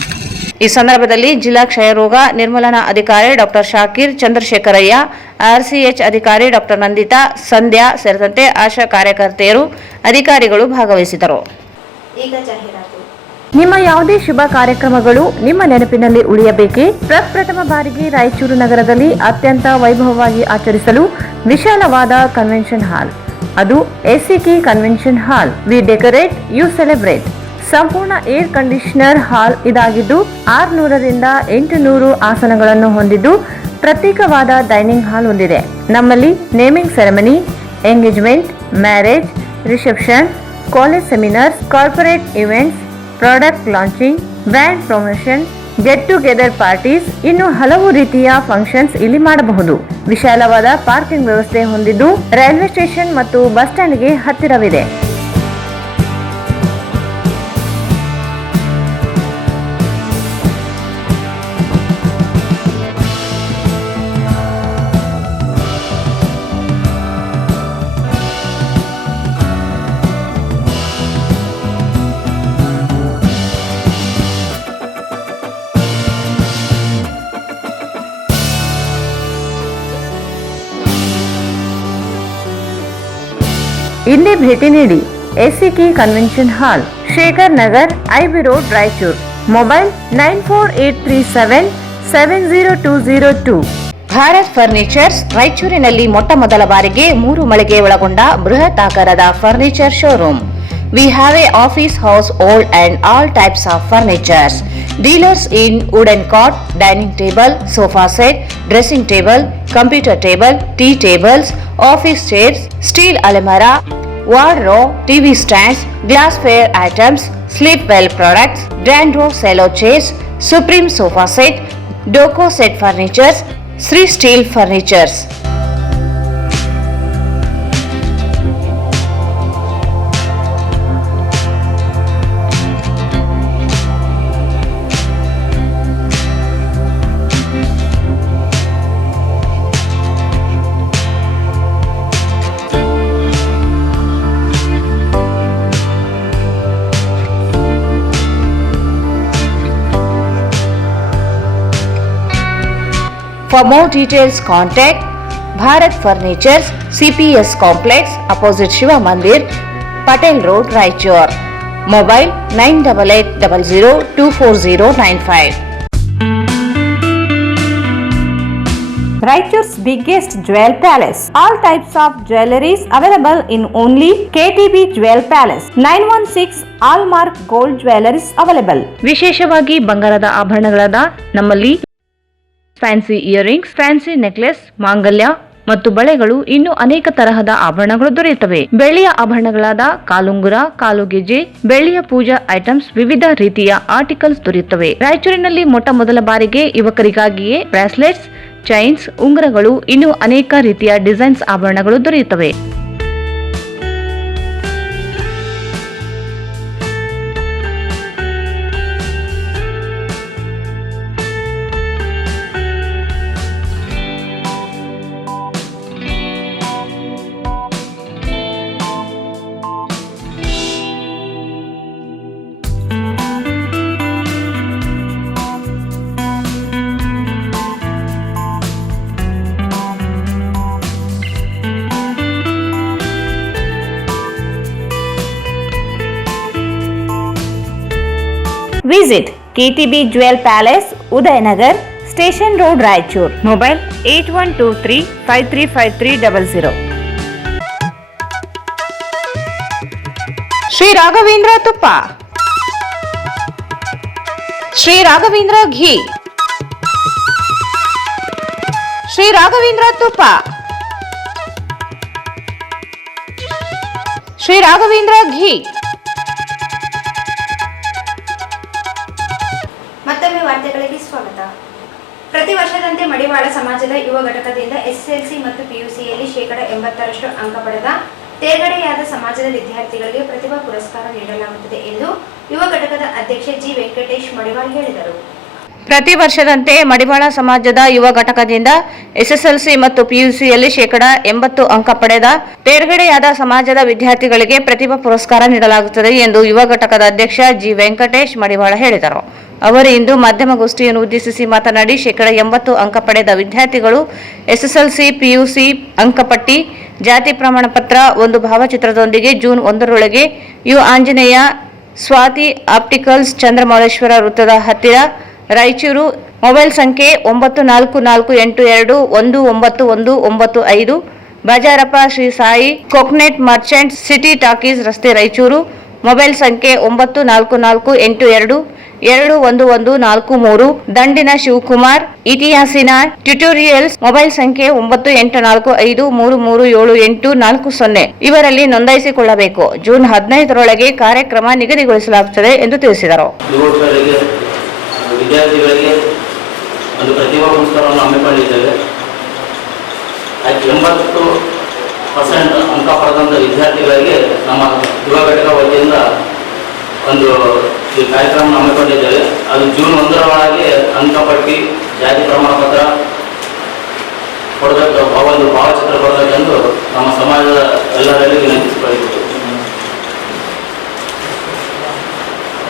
ಈ ಸಂದರ್ಭದಲ್ಲಿ ಜಿಲ್ಲಾ ಕ್ಷಯರೋಗ ನಿರ್ಮೂಲನಾ ಅಧಿಕಾರಿ ಡಾಕ್ಟರ್ ಶಾಕೀರ್, ಚಂದ್ರಶೇಖರಯ್ಯ, RCH ಅಧಿಕಾರಿ ಡಾಕ್ಟರ್ ನಂದಿತಾ, ಸಂಧ್ಯಾ ಸೇರಿದಂತೆ ಆಶಾ ಕಾರ್ಯಕರ್ತೆಯರು, ಅಧಿಕಾರಿಗಳು ಭಾಗವಹಿಸಿದರು. ಈಗ ಜಾಹೀರಾತು. ನಿಮ್ಮ ಯಾವುದೇ ಶುಭ ಕಾರ್ಯಕ್ರಮಗಳು ನಿಮ್ಮ ನೆನಪಿನಲ್ಲಿ ಉಳಿಯಬೇಕೇ? ಪ್ರಪ್ರಥಮ ಬಾರಿಗೆ ರಾಯಚೂರು ನಗರದಲ್ಲಿ ಅತ್ಯಂತ ವೈಭವವಾಗಿ ಆಚರಿಸಲು ವಿಶಾಲವಾದ ಕನ್ವೆನ್ಷನ್ ಹಾಲ್, ಅದು SCK convention hall. We decorate, you celebrate. ಸಂಪೂರ್ಣ ಏರ್ ಕಂಡೀಷನರ್ ಹಾಲ್ ಇದಾಗಿದ್ದು 600ರಿಂದ 800 ಆಸನಗಳನ್ನು ಹೊಂದಿದ್ದು ಪ್ರತ್ಯೇಕವಾದ ಡೈನಿಂಗ್ ಹಾಲ್ ಹೊಂದಿದೆ. ನಮ್ಮಲ್ಲಿ naming ceremony, engagement, marriage, reception, college seminars, corporate events, product launching, brand promotion, get together parties, ಇನ್ನು ಹಲವು ರೀತಿಯ ಫಂಕ್ಷನ್ಸ್ ಇಲ್ಲಿ ಮಾಡಬಹುದು. ವಿಶಾಲವಾದ ಪಾರ್ಕಿಂಗ್ ವ್ಯವಸ್ಥೆ ಹೊಂದಿದ್ದು ರೈಲ್ವೆ ಸ್ಟೇಷನ್ ಮತ್ತು ಬಸ್ ಸ್ಟ್ಯಾಂಡ್ಗೆ ಹತ್ತಿರವಿದೆ. ಇಂದೇ ಭೇಟಿ ನೀಡಿ SCK ಕನ್ವೆನ್ಷನ್ ಹಾಲ್, Shekhar Nagar, IB road, Raichur. Mobile 9483770202. Bharat furnitures ರಾಯಚೂರಿನಲ್ಲಿ ಮೊಟ್ಟ ಮೊದಲ ಬಾರಿಗೆ 3 ಮಳಿಗೆ ಒಳಗೊಂಡ ಬೃಹತ್ ಆಕಾರದ furniture showroom. We have a office, household and all types of furnitures. Dealers in wooden cot, dining table, sofa set, dressing table, computer table, tea tables, office chairs, steel almirah, wardrobe, TV stands, glassware items, sleepwell products, Dandro cello chairs, Supreme sofa set, Doco set furnitures, Sri steel furnitures. For more details, contact Bharat Furnitures, CPS Complex, opposite Shiva Mandir, Patel Road, Raichur. Mobile 9880024095. Raichur's biggest jewel palace. All types of jewelries available in only KTB Jewel Palace. 916 Allmark Gold Jewelries available. ವಿಶೇಷವಾಗಿ ಬಂಗಾರದ ಆಭರಣಗಳಾದ ನಮ್ಮಲ್ಲಿ fancy earrings, fancy necklace, ಮಾಂಗಲ್ಯ ಮತ್ತು ಬಳೆಗಳು ಇನ್ನೂ ಅನೇಕ ತರಹದ ಆಭರಣಗಳು ದೊರೆಯುತ್ತವೆ. ಬೆಳ್ಳಿಯ ಆಭರಣಗಳಾದ ಕಾಲುಂಗುರ, ಕಾಲುಗೆಜ್ಜೆ, ಬೆಳ್ಳಿಯ ಪೂಜಾ ಐಟಮ್ಸ್, ವಿವಿಧ ರೀತಿಯ ಆರ್ಟಿಕಲ್ಸ್ ದೊರೆಯುತ್ತವೆ. ರಾಯಚೂರಿನಲ್ಲಿ ಮೊಟ್ಟ ಮೊದಲ ಬಾರಿಗೆ ಯುವಕರಿಗಾಗಿಯೇ ಬ್ರಾಸ್ಲೆಟ್ಸ್, ಚೈನ್ಸ್, ಉಂಗುರಗಳು ಇನ್ನೂ ಅನೇಕ ರೀತಿಯ ಡಿಸೈನ್ಸ್ ಆಭರಣಗಳು ದೊರೆಯುತ್ತವೆ. Visit KTB Jewel Palace, Udayanagar, Station Road, Raichur. Mobile 8123535300. Shri Raghavendra ತುಪ್ಪ, ಶ್ರೀ ರಾಘವೇಂದ್ರ ಘೀ, ಶ್ರೀ ರಾಘವೇಂದ್ರ ತುಪ್ಪ, ಶ್ರೀ ರಾಘವೇಂದ್ರ ಘೀ. ಮತ್ತೊಮ್ಮೆ ವಾರ್ತೆಗಳಿಗೆ ಸ್ವಾಗತ. ಪ್ರತಿ ವರ್ಷದಂತೆ ಮಡಿವಾಳ ಸಮಾಜದ ಯುವ ಘಟಕದಿಂದ ಎಸ್ಎಸ್ಎಲ್ಸಿ ಮತ್ತು ಪಿಯುಸಿಯಲ್ಲಿ 80% ಅಂಕ ಪಡೆದ ತೇರ್ಗಡೆಯಾದ ಸಮಾಜದ ವಿದ್ಯಾರ್ಥಿಗಳಿಗೆ ಪ್ರತಿಭಾ ಪುರಸ್ಕಾರ ನೀಡಲಾಗುತ್ತದೆ ಎಂದು ಯುವ ಘಟಕದ ಅಧ್ಯಕ್ಷ ಜಿ ವೆಂಕಟೇಶ್ ಮಡಿವಾಳ್ ಹೇಳಿದರು. ಪ್ರತಿ ವರ್ಷದಂತೆ ಮಡಿವಾಳ ಸಮಾಜದ ಯುವ ಘಟಕದಿಂದ ಎಸ್ಎಸ್ಎಲ್ಸಿ ಮತ್ತು ಪಿಯುಸಿಯಲ್ಲಿ 80% ಅಂಕ ಪಡೆದ ತೇರ್ಗಡೆಯಾದ ಸಮಾಜದ ವಿದ್ಯಾರ್ಥಿಗಳಿಗೆ ಪ್ರತಿಭಾ ಪುರಸ್ಕಾರ ನೀಡಲಾಗುತ್ತದೆ ಎಂದು ಯುವ ಘಟಕದ ಅಧ್ಯಕ್ಷ ಜಿ ವೆಂಕಟೇಶ್ ಮಡಿವಾಳ ಹೇಳಿದರು. ಅವರು ಇಂದು ಮಾಧ್ಯಮಗೋಷ್ಠಿಯನ್ನು ಉದ್ದೇಶಿಸಿ ಮಾತನಾಡಿ 80% ಅಂಕ ಪಡೆದ ವಿದ್ಯಾರ್ಥಿಗಳು ಎಸ್ಎಸ್ಎಲ್ಸಿ, ಪಿಯುಸಿ ಅಂಕಪಟ್ಟಿ, ಜಾತಿ ಪ್ರಮಾಣ ಪತ್ರ, ಒಂದು ಭಾವಚಿತ್ರದೊಂದಿಗೆ ಜೂನ್ 1ರೊಳಗೆ ಯು ಆಂಜನೇಯ ಸ್ವಾತಿ ಆಪ್ಟಿಕಲ್ಸ್, ಚಂದ್ರಮೌಳೇಶ್ವರ ವೃತ್ತದ ಹತ್ತಿರ, ರಾಯಚೂರು, ಮೊಬೈಲ್ ಸಂಖ್ಯೆ 9448219195, Bajarappa Shri Sai coconut merchant, city talkies ರಸ್ತೆ, ರಾಯಚೂರು, ಮೊಬೈಲ್ ಸಂಖ್ಯೆ 9482821143, ದಂಡಿನ ಶಿವಕುಮಾರ್, ಇತಿಹಾಸಿನ ಟ್ಯುಟೋರಿಯಲ್ಸ್, ಮೊಬೈಲ್ ಸಂಖ್ಯೆ 9848337840 ಇವರಲ್ಲಿ ನೋಂದಾಯಿಸಿಕೊಳ್ಳಬೇಕು. ಜೂನ್ 15ರೊಳಗೆ ಕಾರ್ಯಕ್ರಮ ನಿಗದಿಗೊಳಿಸಲಾಗುತ್ತದೆ ಎಂದು ತಿಳಿಸಿದರು. ವಿದ್ಯಾರ್ಥಿಗಳಿಗೆ ಒಂದು ಪ್ರತಿಭಾ ಪುರಸ್ಕಾರವನ್ನು ಹಮ್ಮಿಕೊಂಡಿದ್ದೇವೆ. 80% ಅಂಕ ಪಡೆದಂಥ ವಿದ್ಯಾರ್ಥಿಗಳಿಗೆ ನಮ್ಮ ಯುವ ಘಟಕ ವತಿಯಿಂದ ಒಂದು ಈ ಕಾರ್ಯಕ್ರಮ ಹಮ್ಮಿಕೊಂಡಿದ್ದೇವೆ. ಅದು ಜೂನ್ 1ರೊಳಗೆ ಅಂಕಪಟ್ಟಿ, ಜಾತಿ ಪ್ರಮಾಣ ಪತ್ರ ಕೊಡಬೇಕು, ಒಂದು ಭಾವಚಿತ್ರ ಕೊಡಬೇಕೆಂದು ನಮ್ಮ ಸಮಾಜದ ಎಲ್ಲರಲ್ಲಿ ವಿನಂತಿಸಿಕೊಳ್ಳಬೇಕು.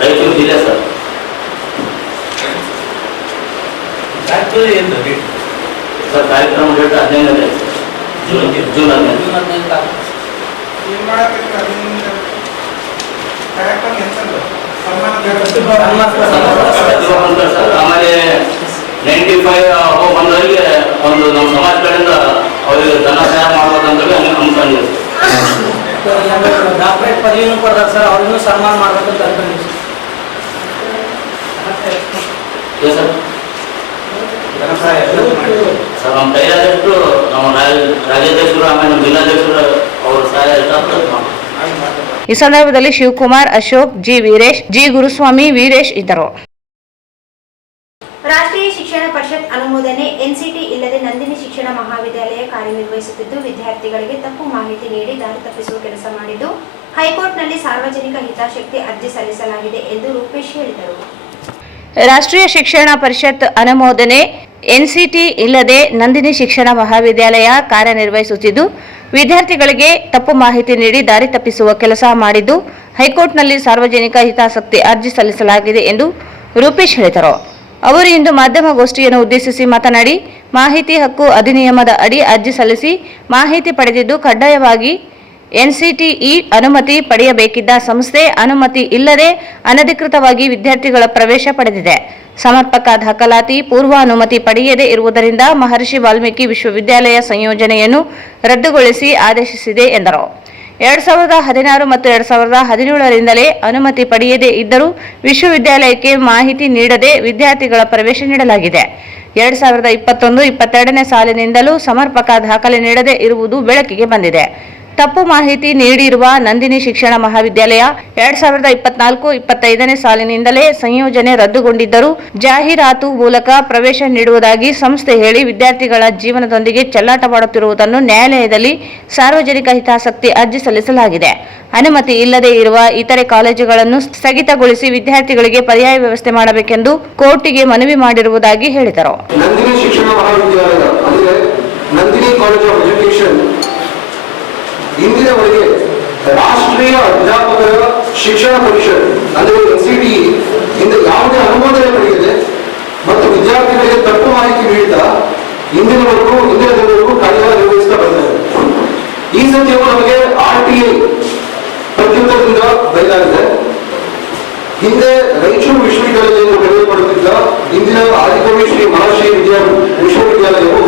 ರಾಯಚೂರು ಜಿಲ್ಲೆ ಸರ್. ಸರ್ ಕಾರ್ಯಕ್ರಮ ಡೇಟ್ 15 ಜೂನ್ 15. ಆಮೇಲೆ 95 ಬಂದವರಿಗೆ ಒಂದು ನಮ್ಮ ಸಮಾಜ ಕಡೆಯಿಂದ ಅವರಿಗೆ ಧನ ಸಹಾಯ ಮಾಡ್ಬೇಕಂತೇಳಿ ಹಮ್ಮಿಕೊಂಡಿದ್ದೀವಿ. ಡಾಕ್ಟರೇಟ್ ಪದವಿನೂ ಕೊಡ್ತಾರೆ ಸರ್, ಅವ್ರಿಗೂ ಸನ್ಮಾನ ಮಾಡ್ಬೇಕಂತ ಅನ್ಕೊಂಡಿದ್ದೀವಿ ಸರ್. ಸರ್ ನಮ್ಮ ಕೈಯಾದಷ್ಟು ನಮ್ಮ ರಾಜ್ಯಾಧ್ಯಕ್ಷರು ಆಮೇಲೆ ನಮ್ಮ ಜಿಲ್ಲಾಧ್ಯಕ್ಷರು ಅವ್ರ ಸಹಾಯ ಈ ಸಂದರ್ಭದಲ್ಲಿ ಶಿವಕುಮಾರ್, ಅಶೋಕ್, ಜಿ ವೀರೇಶ್, ಜಿ ಗುರುಸ್ವಾಮಿ, ವೀರೇಶ್ ಇದ್ದರು. ರಾಷ್ಟ್ರೀಯ ಶಿಕ್ಷಣ ಪರಿಷತ್ ಅನುಮೋದನೆ ಎನ್ಸಿಟಿ ಇಲ್ಲದೆ ನಂದಿನಿ ಶಿಕ್ಷಣ ಮಹಾವಿದ್ಯಾಲಯ ಕಾರ್ಯನಿರ್ವಹಿಸುತ್ತಿದ್ದು ವಿದ್ಯಾರ್ಥಿಗಳಿಗೆ ತಪ್ಪು ಮಾಹಿತಿ ನೀಡಿ ದಾರಿ ತಪ್ಪಿಸುವ ಕೆಲಸ ಮಾಡಿದ್ದು ಹೈಕೋರ್ಟ್ನಲ್ಲಿ ಸಾರ್ವಜನಿಕ ಹಿತಾಸಕ್ತಿ ಅರ್ಜಿ ಸಲ್ಲಿಸಲಾಗಿದೆ ಎಂದು ರೂಪೇಶ್ ಹೇಳಿದರು. ರಾಷ್ಟ್ರೀಯ ಶಿಕ್ಷಣ ಪರಿಷತ್ ಅನುಮೋದನೆ ಎನ್ಸಿಟಿ ಇಲ್ಲದೆ ನಂದಿನಿ ಶಿಕ್ಷಣ ಮಹಾವಿದ್ಯಾಲಯ ಕಾರ್ಯನಿರ್ವಹಿಸುತ್ತಿದ್ದು ವಿದ್ಯಾರ್ಥಿಗಳಿಗೆ ತಪ್ಪು ಮಾಹಿತಿ ನೀಡಿ ದಾರಿ ತಪ್ಪಿಸುವ ಕೆಲಸ ಮಾಡಿದ್ದು ಹೈಕೋರ್ಟ್ನಲ್ಲಿ ಸಾರ್ವಜನಿಕ ಹಿತಾಸಕ್ತಿ ಅರ್ಜಿ ಸಲ್ಲಿಸಲಾಗಿದೆ ಎಂದು ರೂಪೇಶ್ ಹೇಳಿದರು. ಅವರು ಇಂದು ಮಾಧ್ಯಮಗೋಷ್ಠಿಯನ್ನು ಉದ್ದೇಶಿಸಿ ಮಾತನಾಡಿ, ಮಾಹಿತಿ ಹಕ್ಕು ಅಧಿನಿಯಮದ ಅಡಿ ಅರ್ಜಿ ಸಲ್ಲಿಸಿ ಮಾಹಿತಿ ಪಡೆದಿದ್ದು ಕಡ್ಡಾಯವಾಗಿ ಎನ್ಸಿಟಿಇ ಅನುಮತಿ ಪಡೆಯಬೇಕಿದ್ದ ಸಂಸ್ಥೆ ಅನುಮತಿ ಇಲ್ಲದೆ ಅನಧಿಕೃತವಾಗಿ ವಿದ್ಯಾರ್ಥಿಗಳ ಪ್ರವೇಶ ಪಡೆದಿದೆ. ಸಮರ್ಪಕ ದಾಖಲಾತಿ ಪೂರ್ವ ಅನುಮತಿ ಪಡೆಯದೇ ಇರುವುದರಿಂದ ಮಹರ್ಷಿ ವಾಲ್ಮೀಕಿ ವಿಶ್ವವಿದ್ಯಾಲಯ ಸಂಯೋಜನೆಯನ್ನು ರದ್ದುಗೊಳಿಸಿ ಆದೇಶಿಸಿದೆ ಎಂದರು. 2016 ಮತ್ತು 2017ರಿಂದಲೇ ಅನುಮತಿ ಪಡೆಯದೇ ಇದ್ದರೂ ವಿಶ್ವವಿದ್ಯಾಲಯಕ್ಕೆ ಮಾಹಿತಿ ನೀಡದೆ ವಿದ್ಯಾರ್ಥಿಗಳ ಪ್ರವೇಶ ನೀಡಲಾಗಿದೆ. 2021-22ನೇ ಸಾಲಿನಿಂದಲೂ ಸಮರ್ಪಕ ದಾಖಲೆ ನೀಡದೇ ಇರುವುದು ಬೆಳಕಿಗೆ ಬಂದಿದೆ. ತಪ್ಪು ಮಾಹಿತಿ ನೀಡಿರುವ ನಂದಿನಿ ಶಿಕ್ಷಣ ಮಹಾವಿದ್ಯಾಲಯ 2024-25ನೇ ಸಾಲಿನಿಂದಲೇ ಸಂಯೋಜನೆ ರದ್ದುಗೊಂಡಿದ್ದರೂ ಜಾಹೀರಾತು ಮೂಲಕ ಪ್ರವೇಶ ನೀಡುವುದಾಗಿ ಸಂಸ್ಥೆ ಹೇಳಿ ವಿದ್ಯಾರ್ಥಿಗಳ ಜೀವನದೊಂದಿಗೆ ಚೆಲ್ಲಾಟ ಮಾಡುತ್ತಿರುವುದನ್ನು ನ್ಯಾಯಾಲಯದಲ್ಲಿ ಸಾರ್ವಜನಿಕ ಹಿತಾಸಕ್ತಿ ಅರ್ಜಿ ಸಲ್ಲಿಸಲಾಗಿದೆ. ಅನುಮತಿ ಇಲ್ಲದೆ ಇರುವ ಇತರೆ ಕಾಲೇಜುಗಳನ್ನು ಸ್ಥಗಿತಗೊಳಿಸಿ ವಿದ್ಯಾರ್ಥಿಗಳಿಗೆ ಪರ್ಯಾಯ ವ್ಯವಸ್ಥೆ ಮಾಡಬೇಕೆಂದು ಕೋರ್ಟಿಗೆ ಮನವಿ ಮಾಡಿರುವುದಾಗಿ ಹೇಳಿದರು. ನಂದಿನಿ ಶಿಕ್ಷಣ ಮಹಾವಿದ್ಯಾಲಯ ಅಂದರೆ ನಂದಿನಿ ಕಾಲೇಜ್ ಆಫ್ ಎಜುಕೇಶನ್ ಇಂದಿನವರೆಗೆ ರಾಷ್ಟ್ರೀಯ ಅಧ್ಯಾಪಕರ ಶಿಕ್ಷಣ ಪರಿಷತ್ ಅಂದರೆ ಎನ್ಸಿಟಿ ಇಂದ ಯಾವುದೇ ಅನುಮೋದನೆ ಪಡೆಯದೆ ಮತ್ತು ವಿದ್ಯಾರ್ಥಿಗಳಿಗೆ ತಪ್ಪು ಮಾಹಿತಿ ನೀಡುತ್ತಾ ಇಂದಿನ ದಿನವರೆಗೂ ಕಾರ್ಯನಿರ್ವಹಿಸುತ್ತಾ ಬಂದಿದ್ದಾರೆ. ಈ ಸತ್ಯವು ನಮಗೆ RTI ಪ್ರತ್ಯುತ್ತರದಿಂದ ಬಯಲಾಗಿದೆ. ಹಿಂದೆ ರಾಯಚೂರು ವಿಶ್ವವಿದ್ಯಾಲಯದಿಂದ ಕರೆಯಲ್ಪಡುತ್ತಿದ್ದ ಇಂದಿನ ಆದಿಕವಿ ಶ್ರೀ ಮಹರ್ಷಿ ವಿಶ್ವವಿದ್ಯಾಲಯವು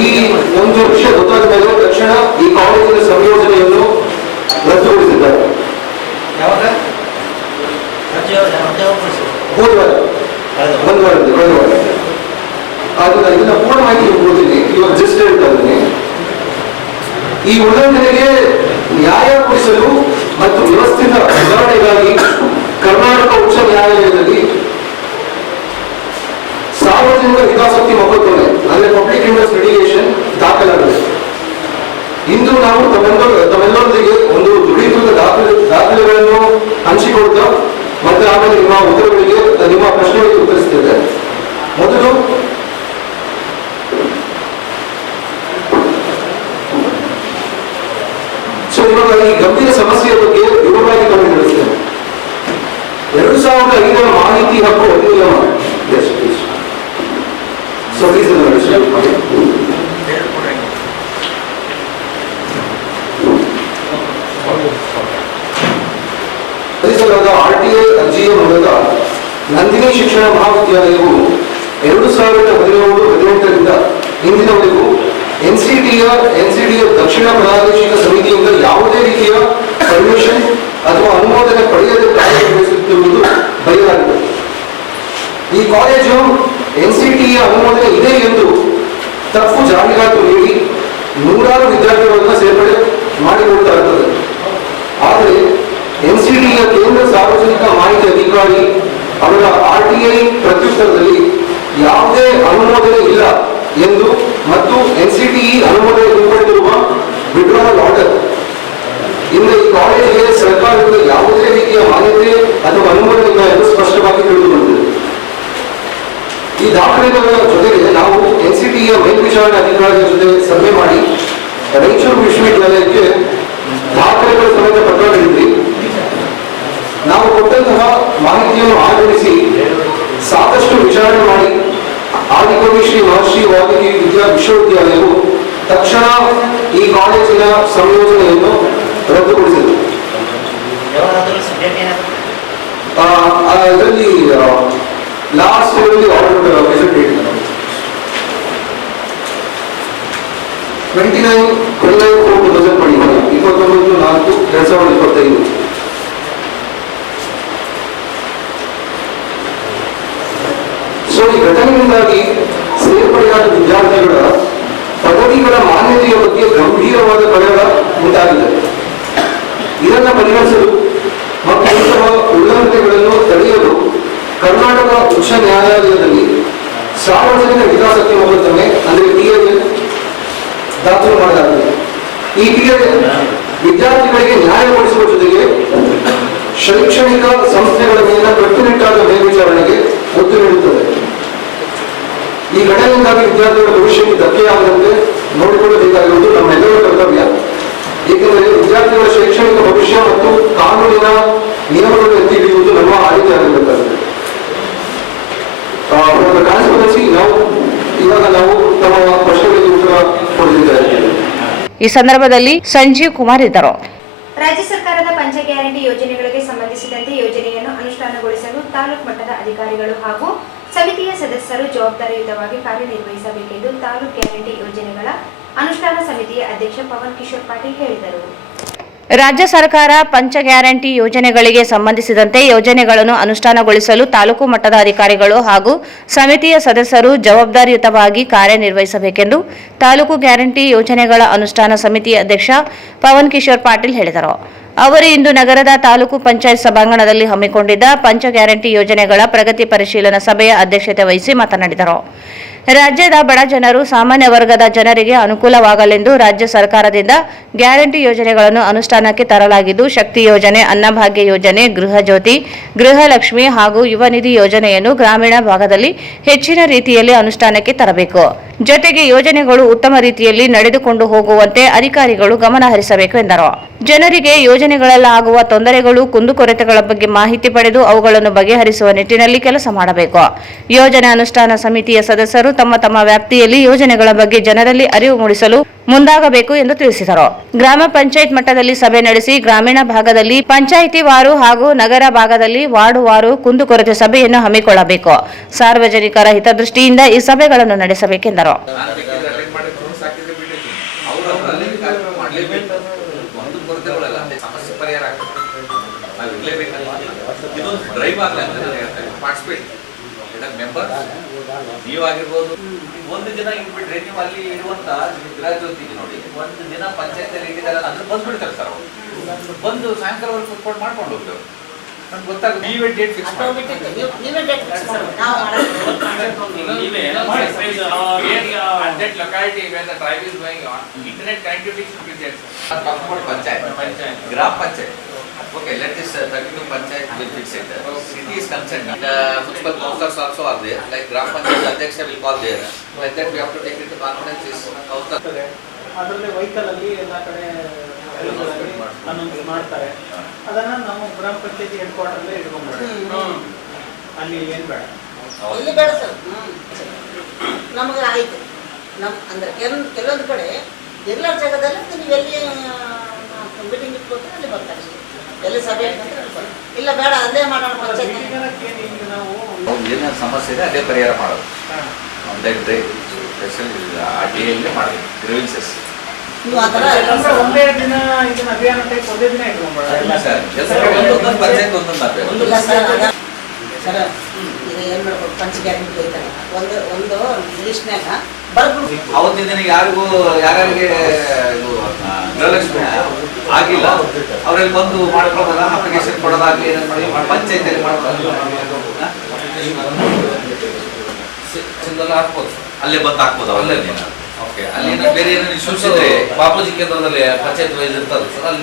ಈ ಒಂದು ವಿಷಯ ಗೊತ್ತಾದ ಮೇಲೆ ತಕ್ಷಣ ಈ ಕಾಲೇಜಿನ ಸಂಯೋಜನೆಯನ್ನು ರದ್ದುಗೊಳಿಸಿದ್ದಾರೆ. ಒಂದು ವಾರ ಅದು ನಾನು ಇದನ್ನ ಪೂರ್ಣ ಮಾಹಿತಿ ಕೊಡ್ತೀನಿ. ಇವಾಗ ಜಸ್ಟ್ ಹೇಳ್ತಾ ಇದ್ದೀನಿ. ಈ ಉಲ್ಲಂಘನೆಗೆ ನ್ಯಾಯ ಕೊಡಿಸಲು ಮತ್ತು ವ್ಯವಸ್ಥಿತ ಸುಧಾರಣೆಗಾಗಿ ಕರ್ನಾಟಕ ಉಚ್ಚ ನ್ಯಾಯಾಲಯದಲ್ಲಿ ಸಾರ್ವಜನಿಕ ಹಿತಾಸಕ್ತಿ ಮೊಕದ್ದಮೆ ಅಂದ್ರೆ ಪಬ್ಲಿಕ್ ಇಂಟ್ರೆಸ್ಟ್ ಲಿಟಿಗೇಷನ್ ದಾಖಲಾಗಿದೆ. ಇಂದು ನಾವು ತಮ್ಮೆಲ್ಲರೊಂದಿಗೆ ಒಂದು ದೃಢೀಕೃತ ದಾಖಲೆಗಳನ್ನು ಹಂಚಿಕೊಳ್ತಾ ಮತ್ತೆ ಆಮೇಲೆ ನಿಮ್ಮ ಪ್ರಶ್ನೆಗಳಿಗೆ ಉತ್ತರಿಸ್ತೇವೆ. ಮೊದಲು ಇವಾಗ ಈ ಗಂಭೀರ ಸಮಸ್ಯೆಯ ಬಗ್ಗೆ ವಿವರವಾಗಿ ಗಮನ ಹರಿಸ್ತೇನೆ. 2005ರ ಮಾಹಿತಿ ಹಕ್ಕು ಅಧಿನಿಯಮ RTI ಅರ್ಜಿಯ ಮೂಲಕ ನಂದಿನಿ ಶಿಕ್ಷಣ ಮಹಾವಿದ್ಯಾಲಯವು 2017-18ರಿಂದ ಇಂದಿನವರೆಗೂ ಎನ್ಸಿಟಿಯ ದಕ್ಷಿಣ ಪ್ರಾದೇಶಿಕ ಸಮಿತಿಯಿಂದ ಯಾವುದೇ ರೀತಿಯ ಪರ್ಮಿಷನ್ ಅಥವಾ ಅನುಮೋದನೆ ಪಡೆಯದೆ ಕಾರ್ಯನಿರ್ವಹಿಸುತ್ತಿರುವುದು ಬಯಲಾಗಿದೆ. ಈ ಕಾಲೇಜು ಎನ್ಸಿಟಿಯ ಅನುಮೋದನೆ ಇದೆ ಎಂದು ತಪ್ಪು ಜಾಹೀರಾತು ನೀಡಿ ನೂರಾರು ವಿದ್ಯಾರ್ಥಿಗಳನ್ನು ಸೇರ್ಪಡೆ ಮಾಡಿಕೊಳ್ತಾ ಇರ್ತದೆ. ಆದರೆ ಎನ್ಸಿಟಿಯ ಕೇಂದ್ರ ಸಾರ್ವಜನಿಕ ಮಾಹಿತಿ ಅಧಿಕಾರಿ ಅವರ RTI ಪ್ರತ್ಯುತ್ತರದಲ್ಲಿ ಯಾವುದೇ ಅನುಮೋದನೆ ಇಲ್ಲ ಎಂದು ಮತ್ತು ಎನ್ಸಿಟಿಇ ಅನುಮೋದನೆ ಹಿಂಪಡೆದಿರುವ ವಿಡ್ರಾವಲ್ ಆರ್ಡರ್ ಇಂದ ಈ ಕಾಲೇಜಿಗೆ ಸರ್ಕಾರದಿಂದ ಯಾವುದೇ ರೀತಿಯ ಮಾನ್ಯತೆ ಅಥವಾ ಅನುಮೋದನೆ ಇಲ್ಲ ಎಂದು ಸ್ಪಷ್ಟವಾಗಿ ತಿಳಿದುಬಂದಿದೆ. ಈ ದಾಖಲೆಗಳ ಜೊತೆಗೆ ನಾವು ಎನ್ಸಿಟಿಯ ಮೇಲ್ವಿಚಾರಣೆ ಅಧಿಕಾರಿಗಳ ಜೊತೆ ಸಭೆ ಮಾಡಿ ರಾಯಚೂರು ವಿಶ್ವವಿದ್ಯಾಲಯಕ್ಕೆ ದಾಖಲೆಗಳ ಸಮೇತ ಪತ್ರ ನೀಡಿದ್ವಿ. ನಾವು ಕೊಟ್ಟಂತಹ ಮಾಹಿತಿಯನ್ನು ಆಧರಿಸಿ ಸಾಕಷ್ಟು ವಿಚಾರಣೆ ಮಾಡಿ ಆದಿಕವಿ ಶ್ರೀ ಮಹರ್ಷಿ ವಾಲ್ಮೀಕಿ ವಿಶ್ವವಿದ್ಯಾಲಯವು ತಕ್ಷಣ ಈ ಕಾಲೇಜಿನ ಸಂಯೋಜನೆಯನ್ನು ರದ್ದುಗೊಳಿಸಿದೆ. ಇದರಲ್ಲಿ last order gazette date 29/4/2021 29/4/2021 2025. So ಈ ಘಟನೆಯಿಂದಾಗಿ ಸೇರ್ಪಡೆಯಾದ ವಿದ್ಯಾರ್ಥಿಗಳ ಪದವಿಗಳ ಮಾನ್ಯತೆಯ ಬಗ್ಗೆ ಗಂಭೀರವಾದ ಕಳವಳ ಉಂಟಾಗಿದೆ. ಇದನ್ನು ಪರಿಹರಿಸಲು ಮತ್ತು ಇಂತಹ ಉಲ್ಲಂಘನೆಗಳನ್ನು ತಡೆಯಲು ಕರ್ನಾಟಕ ಉಚ್ಚ ನ್ಯಾಯಾಲಯದಲ್ಲಿ ಸಾರ್ವಜನಿಕ ಹಿತಾಸಕ್ತಿ ಮೊಕದ್ದಮೆ ಅಂದರೆ TIL ದಾಖಲು ಮಾಡಲಾಗಿದೆ. ಈ TIL ವಿದ್ಯಾರ್ಥಿಗಳಿಗೆ ನ್ಯಾಯ ಕೊಡಿಸುವ ಜೊತೆಗೆ ಶೈಕ್ಷಣಿಕ ಸಂಸ್ಥೆಗಳ ಮೇಲಿನ ಕಟ್ಟುನಿಟ್ಟಾದ ಮೇಲ್ವಿಚಾರಣೆಗೆ ಒತ್ತು ನೀಡುತ್ತದೆ. ಈ ಘಟನೆಯಿಂದಾಗಿ ವಿದ್ಯಾರ್ಥಿಗಳ ಭವಿಷ್ಯಕ್ಕೆ ಧಕ್ಕೆಯಾಗದಂತೆ ನೋಡಿಕೊಳ್ಳಬೇಕಾಗಿರುವುದು ನಮ್ಮೆಲ್ಲರ ಕರ್ತವ್ಯ. ಏಕೆಂದರೆ ವಿದ್ಯಾರ್ಥಿಗಳ ಶೈಕ್ಷಣಿಕ ಭವಿಷ್ಯ ಮತ್ತು ಕಾನೂನಿನ ನಿಯಮಗಳನ್ನು ಎತ್ತಿ ಹಿಡಿಯುವುದು ನಮ್ಮ ಆದ್ಯತೆ ಆಗಿರಬೇಕಾಗಿದೆ. ಟ್ರಾನ್ಸ್ಪರೆನ್ಸಿ ಇವಾಗ ನಾವು ತಮ್ಮ ಪ್ರಶ್ನೆಗಳಿಗೆ ಉತ್ತರ ಕೊಡಲಿದ್ದಾರೆ. ಈ ಸಂದರ್ಭದಲ್ಲಿ ಸಂಜೀವ್ ಕುಮಾರ್ ಇದ್ದರು. ರಾಜ್ಯ ಸರ್ಕಾರದ ಪಂಚ ಗ್ಯಾರಂಟಿ ಯೋಜನೆಗಳಿಗೆ ಸಂಬಂಧಿಸಿದಂತೆ ಯೋಜನೆಯನ್ನು ಅನುಷ್ಠಾನಗೊಳಿಸಲು ತಾಲೂಕು ಮಟ್ಟದ ಅಧಿಕಾರಿಗಳು ಹಾಗೂ ಸಮಿತಿಯ ಸದಸ್ಯರು ಜವಾಬ್ದಾರಿಯುತವಾಗಿ ಕಾರ್ಯನಿರ್ವಹಿಸಬೇಕೆಂದು ತಾಲೂಕು ಗ್ಯಾರಂಟಿ ಯೋಜನೆಗಳ ಅನುಷ್ಠಾನ ಸಮಿತಿಯ ಅಧ್ಯಕ್ಷ ಪವನ್ ಕಿಶೋರ್ ಪಾಟೀಲ್ ಹೇಳಿದರು. ರಾಜ್ಯ ಸರ್ಕಾರ ಪಂಚ ಗ್ಯಾರಂಟಿ ಯೋಜನೆಗಳಿಗೆ ಸಂಬಂಧಿಸಿದಂತೆ ಯೋಜನೆಗಳನ್ನು ಅನುಷ್ಠಾನಗೊಳಿಸಲು ತಾಲೂಕು ಮಟ್ಟದ ಅಧಿಕಾರಿಗಳು ಹಾಗೂ ಸಮಿತಿಯ ಸದಸ್ಯರು ಜವಾಬ್ದಾರಿಯುತವಾಗಿ ಕಾರ್ಯನಿರ್ವಹಿಸಬೇಕೆಂದು ತಾಲೂಕು ಗ್ಯಾರಂಟಿ ಯೋಜನೆಗಳ ಅನುಷ್ಠಾನ ಸಮಿತಿಯ ಅಧ್ಯಕ್ಷ ಪವನ್ ಕಿಶೋರ್ ಪಾಟೀಲ್ ಹೇಳಿದರು. ಅವರು ಇಂದು ನಗರದ ತಾಲೂಕು ಪಂಚಾಯತ್ ಸಭಾಂಗಣದಲ್ಲಿ ಹಮ್ಮಿಕೊಂಡಿದ್ದ ಪಂಚ ಗ್ಯಾರಂಟಿ ಯೋಜನೆಗಳ ಪ್ರಗತಿ ಪರಿಶೀಲನಾ ಸಭೆಯ ಅಧ್ಯಕ್ಷತೆ ವಹಿಸಿ ಮಾತನಾಡಿದರು. ರಾಜ್ಯದ ಬಡ ಜನರು, ಸಾಮಾನ್ಯ ವರ್ಗದ ಜನರಿಗೆ ಅನುಕೂಲವಾಗಲೆಂದು ರಾಜ್ಯ ಸರ್ಕಾರದಿಂದ ಗ್ಯಾರಂಟಿ ಯೋಜನೆಗಳನ್ನು ಅನುಷ್ಠಾನಕ್ಕೆ ತರಲಾಗಿದ್ದು, ಶಕ್ತಿ ಯೋಜನೆ, ಅನ್ನಭಾಗ್ಯ ಯೋಜನೆ, ಗೃಹ ಜ್ಯೋತಿ, ಗೃಹಲಕ್ಷ್ಮಿ ಹಾಗೂ ಯುವ ನಿಧಿ ಯೋಜನೆಯನ್ನು ಗ್ರಾಮೀಣ ಭಾಗದಲ್ಲಿ ಹೆಚ್ಚಿನ ರೀತಿಯಲ್ಲಿ ಅನುಷ್ಠಾನಕ್ಕೆ ತರಬೇಕು. ಜೊತೆಗೆ ಯೋಜನೆಗಳು ಉತ್ತಮ ರೀತಿಯಲ್ಲಿ ನಡೆದುಕೊಂಡು ಹೋಗುವಂತೆ ಅಧಿಕಾರಿಗಳು ಗಮನ ಹರಿಸಬೇಕು ಎಂದರು. ಜನರಿಗೆ ಯೋಜನೆಗಳಲ್ಲಾಗುವ ತೊಂದರೆಗಳು, ಕುಂದುಕೊರತೆಗಳ ಬಗ್ಗೆ ಮಾಹಿತಿ ಪಡೆದು ಅವುಗಳನ್ನು ಬಗೆಹರಿಸುವ ನಿಟ್ಟಿನಲ್ಲಿ ಕೆಲಸ ಮಾಡಬೇಕು. ಯೋಜನೆ ಅನುಷ್ಠಾನ ಸಮಿತಿಯ ಸದಸ್ಯರು ತಮ್ಮ ತಮ್ಮ ವ್ಯಾಪ್ತಿಯಲ್ಲಿ ಯೋಜನೆಗಳ ಬಗ್ಗೆ ಜನರಲ್ಲಿ ಅರಿವು ಮೂಡಿಸಲು ಮುಂದಾಗಬೇಕು ಎಂದು ತಿಳಿಸಿದರು. ಗ್ರಾಮ ಪಂಚಾಯತ್ ಮಟ್ಟದಲ್ಲಿ ಸಭೆ ನಡೆಸಿ ಗ್ರಾಮೀಣ ಭಾಗದಲ್ಲಿ ಪಂಚಾಯಿತಿ ವಾರು ಹಾಗೂ ನಗರ ಭಾಗದಲ್ಲಿ ವಾರ್ಡು ವಾರು ಕುಂದುಕೊರತೆ ಸಭೆಯನ್ನು ಹಮ್ಮಿಕೊಳ್ಳಬೇಕು. ಸಾರ್ವಜನಿಕರ ಹಿತದೃಷ್ಟಿಯಿಂದ ಈ ಸಭೆಗಳನ್ನು ನಡೆಸಬೇಕೆಂದರು. ನೀವಾಗಿರ್ಬೋದು, ಒಂದು ದಿನ ಇಟ್ಬಿಟ್ರೆ ನೀವು ಅಲ್ಲಿ ಇರುವಂತ ಗೃಹ ಜ್ಯೋತಿಗೆ ನೋಡಿ, ಒಂದು ದಿನ ಪಂಚಾಯತ್ ಇಟ್ಟಿದ್ದಾರೆ ಅಂದ್ರೆ ಬಂದ್ಬಿಡ್ತಾರೆ ಸರ್. ಅವರು ಬಂದು ಸಾಯಂಕಾಲವರೆಗೆ ಕುತ್ಕೊಂಡು ಮಾಡ್ಕೊಂಡು ಹೋಗ್ತೇವೆ. ನಮ್ಗೆ ಗೊತ್ತಾಗುತ್ತೆ ನೀವೇ ಡೇಟ್ ಫಿಕ್ಸ್ ಗ್ರಾಮ panchayat. Okay, let this 32 panchayat will fix it. City is concerned. Municipal councillors also are there. Like Gram Panchayat Adhyaksha will call there. Like that we have to take it to conference. Is councillor. ಅದರಲ್ಲಿ vehicle ಅಲ್ಲಿ ಎಲ್ಲ ಕಡೆ announce ಮಾಡ್ತಾರೆ. ಅದನ್ನ ನಾವು ಗ್ರಾಮ ಪಂಚಾಯತಿ head quarter ಅಲ್ಲೇ ಇಟ್ಕೊಂಡ್ಬಿಡ್ತೀವಿ. ಅಲ್ಲಿ ಏನ್ ಬೇಡ, ಇಲ್ಲಿ ಬೇಡ ಸರ್. ನಮಗೆ ಆಯ್ತು. ನಮ್ಮ ಅಂದ್ರೆ ಕೆಲವೊಂದು ಕಡೆ ಎಲ್ಲ ಜಾಗದಲ್ಲಿ ನೀವು ಎಲ್ಲಿ ಮೀಟಿಂಗ್ ಇಟ್ಕೊಳ್ತಾರೆ ಅಲ್ಲಿ ಬರ್ತಾರೆ. ಎಲ್ಲಿ ಸಭೆ ಇಲ್ಲ ಬೇಡ ಅಲ್ಲೇ ಮಾಡೋಣ. ಏನೇನು ಸಮಸ್ಯೆ ಇದೆ ಅದೇ ಪರಿಹಾರ ಮಾಡೋದು. ಆ ಡೇಯಲ್ಲಿ ಮಾಡೋದು ಗ್ರೀವೆನ್ಸಸ್. ಒಂದೇ ದಿನ ಇದನ್ನ ಅಭಿಯಾನ ಟೈಪ್ ಒಂದೇ ದಿನ ಇಟ್ಕೊಂಡ್ಬೇಡ ಒಂದೊಂದು ಪಂಚಾಯತ್ ಒಂದೊಂದು ಅಭಿಯಾನ. ಸರ್ ಈಗ ಏನು ಮಾಡ್ಬೇಕು, ಪಂಚ ಗ್ಯಾರಂಟಿ ಬೈತಾರೆ. ಒಂದು ಲಿಸ್ಟ್ನಾಗ ಬರ್ದು ಅವತ್ತಿನ ದಿನ ಯಾರಿಗೆ ಗೃಹಲಕ್ಷ್ಮಿ ಆಗಿಲ್ಲ ಅವ್ರಲ್ಲಿ ಬಂದು ಮಾಡ್ಕೊಳ್ಳೋದಲ್ಲ, ಅಪ್ಲಿಕೇಶನ್ ಕೊಡೋದಾಗ್ಲಿ ಏನೇನು ಮಾಡಿ ಪಂಚಾಯತಿಯಲ್ಲಿ ಮಾಡ್ಕೊಳ್ಳೋದು ಹಾಕ್ಬೋದು. ಅಲ್ಲೇ ಬಂದು ಹಾಕ್ಬೋದು ಅವಲ್ಲೇ. ಓಕೆ, ಅಲ್ಲಿ ಬೇರೆ ಏನೇನು ಇಶ್ಯೂಸ್ ಇದೆ ಬಾಪೂಜಿ ಕೇಂದ್ರದಲ್ಲಿ ಪಂಚಾಯತ್ ವೈಸ್ ಇರ್ತದೆ ಸರ್, ಅಲ್ಲಿ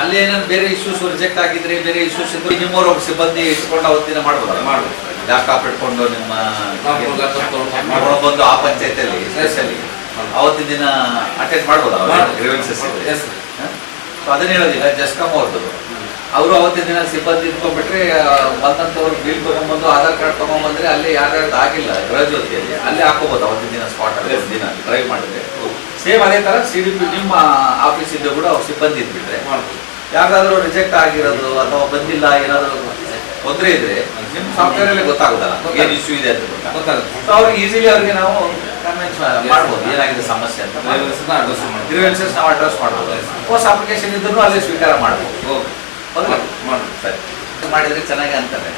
ಅಲ್ಲಿ ಏನೇನು ಬೇರೆ ಇಶ್ಯೂಸ್ ರಿಜೆಕ್ಟ್ ಆಗಿದ್ರೆ, ಬೇರೆ ಇಶ್ಯೂಸ್ ಇದ್ರೆ ನಿಮ್ಮವ್ರ ಸಿಬ್ಬಂದಿ ಇಟ್ಕೊಂಡು ಅವತ್ತಿನ ಮಾಡ್ಬೋದು. ಲ್ಯಾಪ್ಟಾಪ್ ಇಟ್ಕೊಂಡು ನಿಮ್ಮ ಬಂದು ಆ ಪಂಚಾಯತಿಯಲ್ಲಿ ಸ್ಪೆಷಲಿ ಅವತ್ತಿನ ದಿನ ಅಟೆಂಡ್ ಮಾಡ್ಬೋದು ಗ್ರೀವೆನ್ಸಸ್. ಸೊ ಅದನ್ನ ಹೇಳೋದಿಲ್ಲ, ಜಸ್ಕಾಮ್ ಅವ್ರದ್ದು ಅವರು ಅವತ್ತಿನ ದಿನ ಸಿಬ್ಬಂದಿ ಇಟ್ಕೊಂಡ್ಬಿಟ್ರೆ ಬಂದಂಥವ್ರು ಬಿಲ್ ತೊಗೊಂಡ್ಬಂದು ಆಧಾರ್ ಕಾರ್ಡ್ ತೊಗೊಂಡ್ಬಂದ್ರೆ ಅಲ್ಲಿ ಯಾರ್ಯಾರ್ದು ಆಗಿಲ್ಲ ಗೃಹ ಜ್ಯೋತಿಯಲ್ಲಿ ಅಲ್ಲೇ ಹಾಕೋಬೋದು ಅವತ್ತಿನ ದಿನ ಸ್ಪಾಟ್ ಅಲ್ಲಿ ದಿನ ಡ್ರೈವ್ ಮಾಡಿದ್ರೆ. ಸೇಮ್ ಅದೇ ಥರ CDP ನಿಮ್ಮ ಆಫೀಸಿಂದ ಕೂಡ ಅವ್ರು ಸಿಬ್ಬಂದಿ ಇದ್ಬಿಟ್ರೆ ಯಾರಾದರೂ ರಿಜೆಕ್ಟ್ ಆಗಿರೋದು ಅಥವಾ ಬಂದಿಲ್ಲ ಏನಾದರೂ ತೊಂದರೆ ಇದ್ರೆ ನಿಮ್ಮ ಸಾಫ್ಟ್ವೇರ್ ಅಲ್ಲೇ ಗೊತ್ತಾಗುದಲ್ಲ ಏನ್ ಇಶ್ಯೂ ಇದೆ ಅಂತ ಗೊತ್ತಾಗುತ್ತೆ. ಸೊ ಅವ್ರಿಗೆ ಈಸಿಲಿ ಅವ್ರಿಗೆ ನಾವು ಕನ್ವಿನ್ಸ್ ಮಾಡ್ಬೋದು ಏನಾಗಿದೆ ಸಮಸ್ಯೆ ಅಂತ. ಗ್ರೀವೆನ್ಸಸ್ ನಾವು ಅಡ್ರೆಸ್ ಮಾಡ್ಬೋದು. ಹೊಸ ಅಪ್ಲಿಕೇಶನ್ ಇದ್ರೂ ಅಲ್ಲಿ ಸ್ವೀಕಾರ ಮಾಡ್ಬೋದು. ಸರಿ ಮಾಡಿದ್ರೆ ಚೆನ್ನಾಗಿ ಅಂತಾರೆ.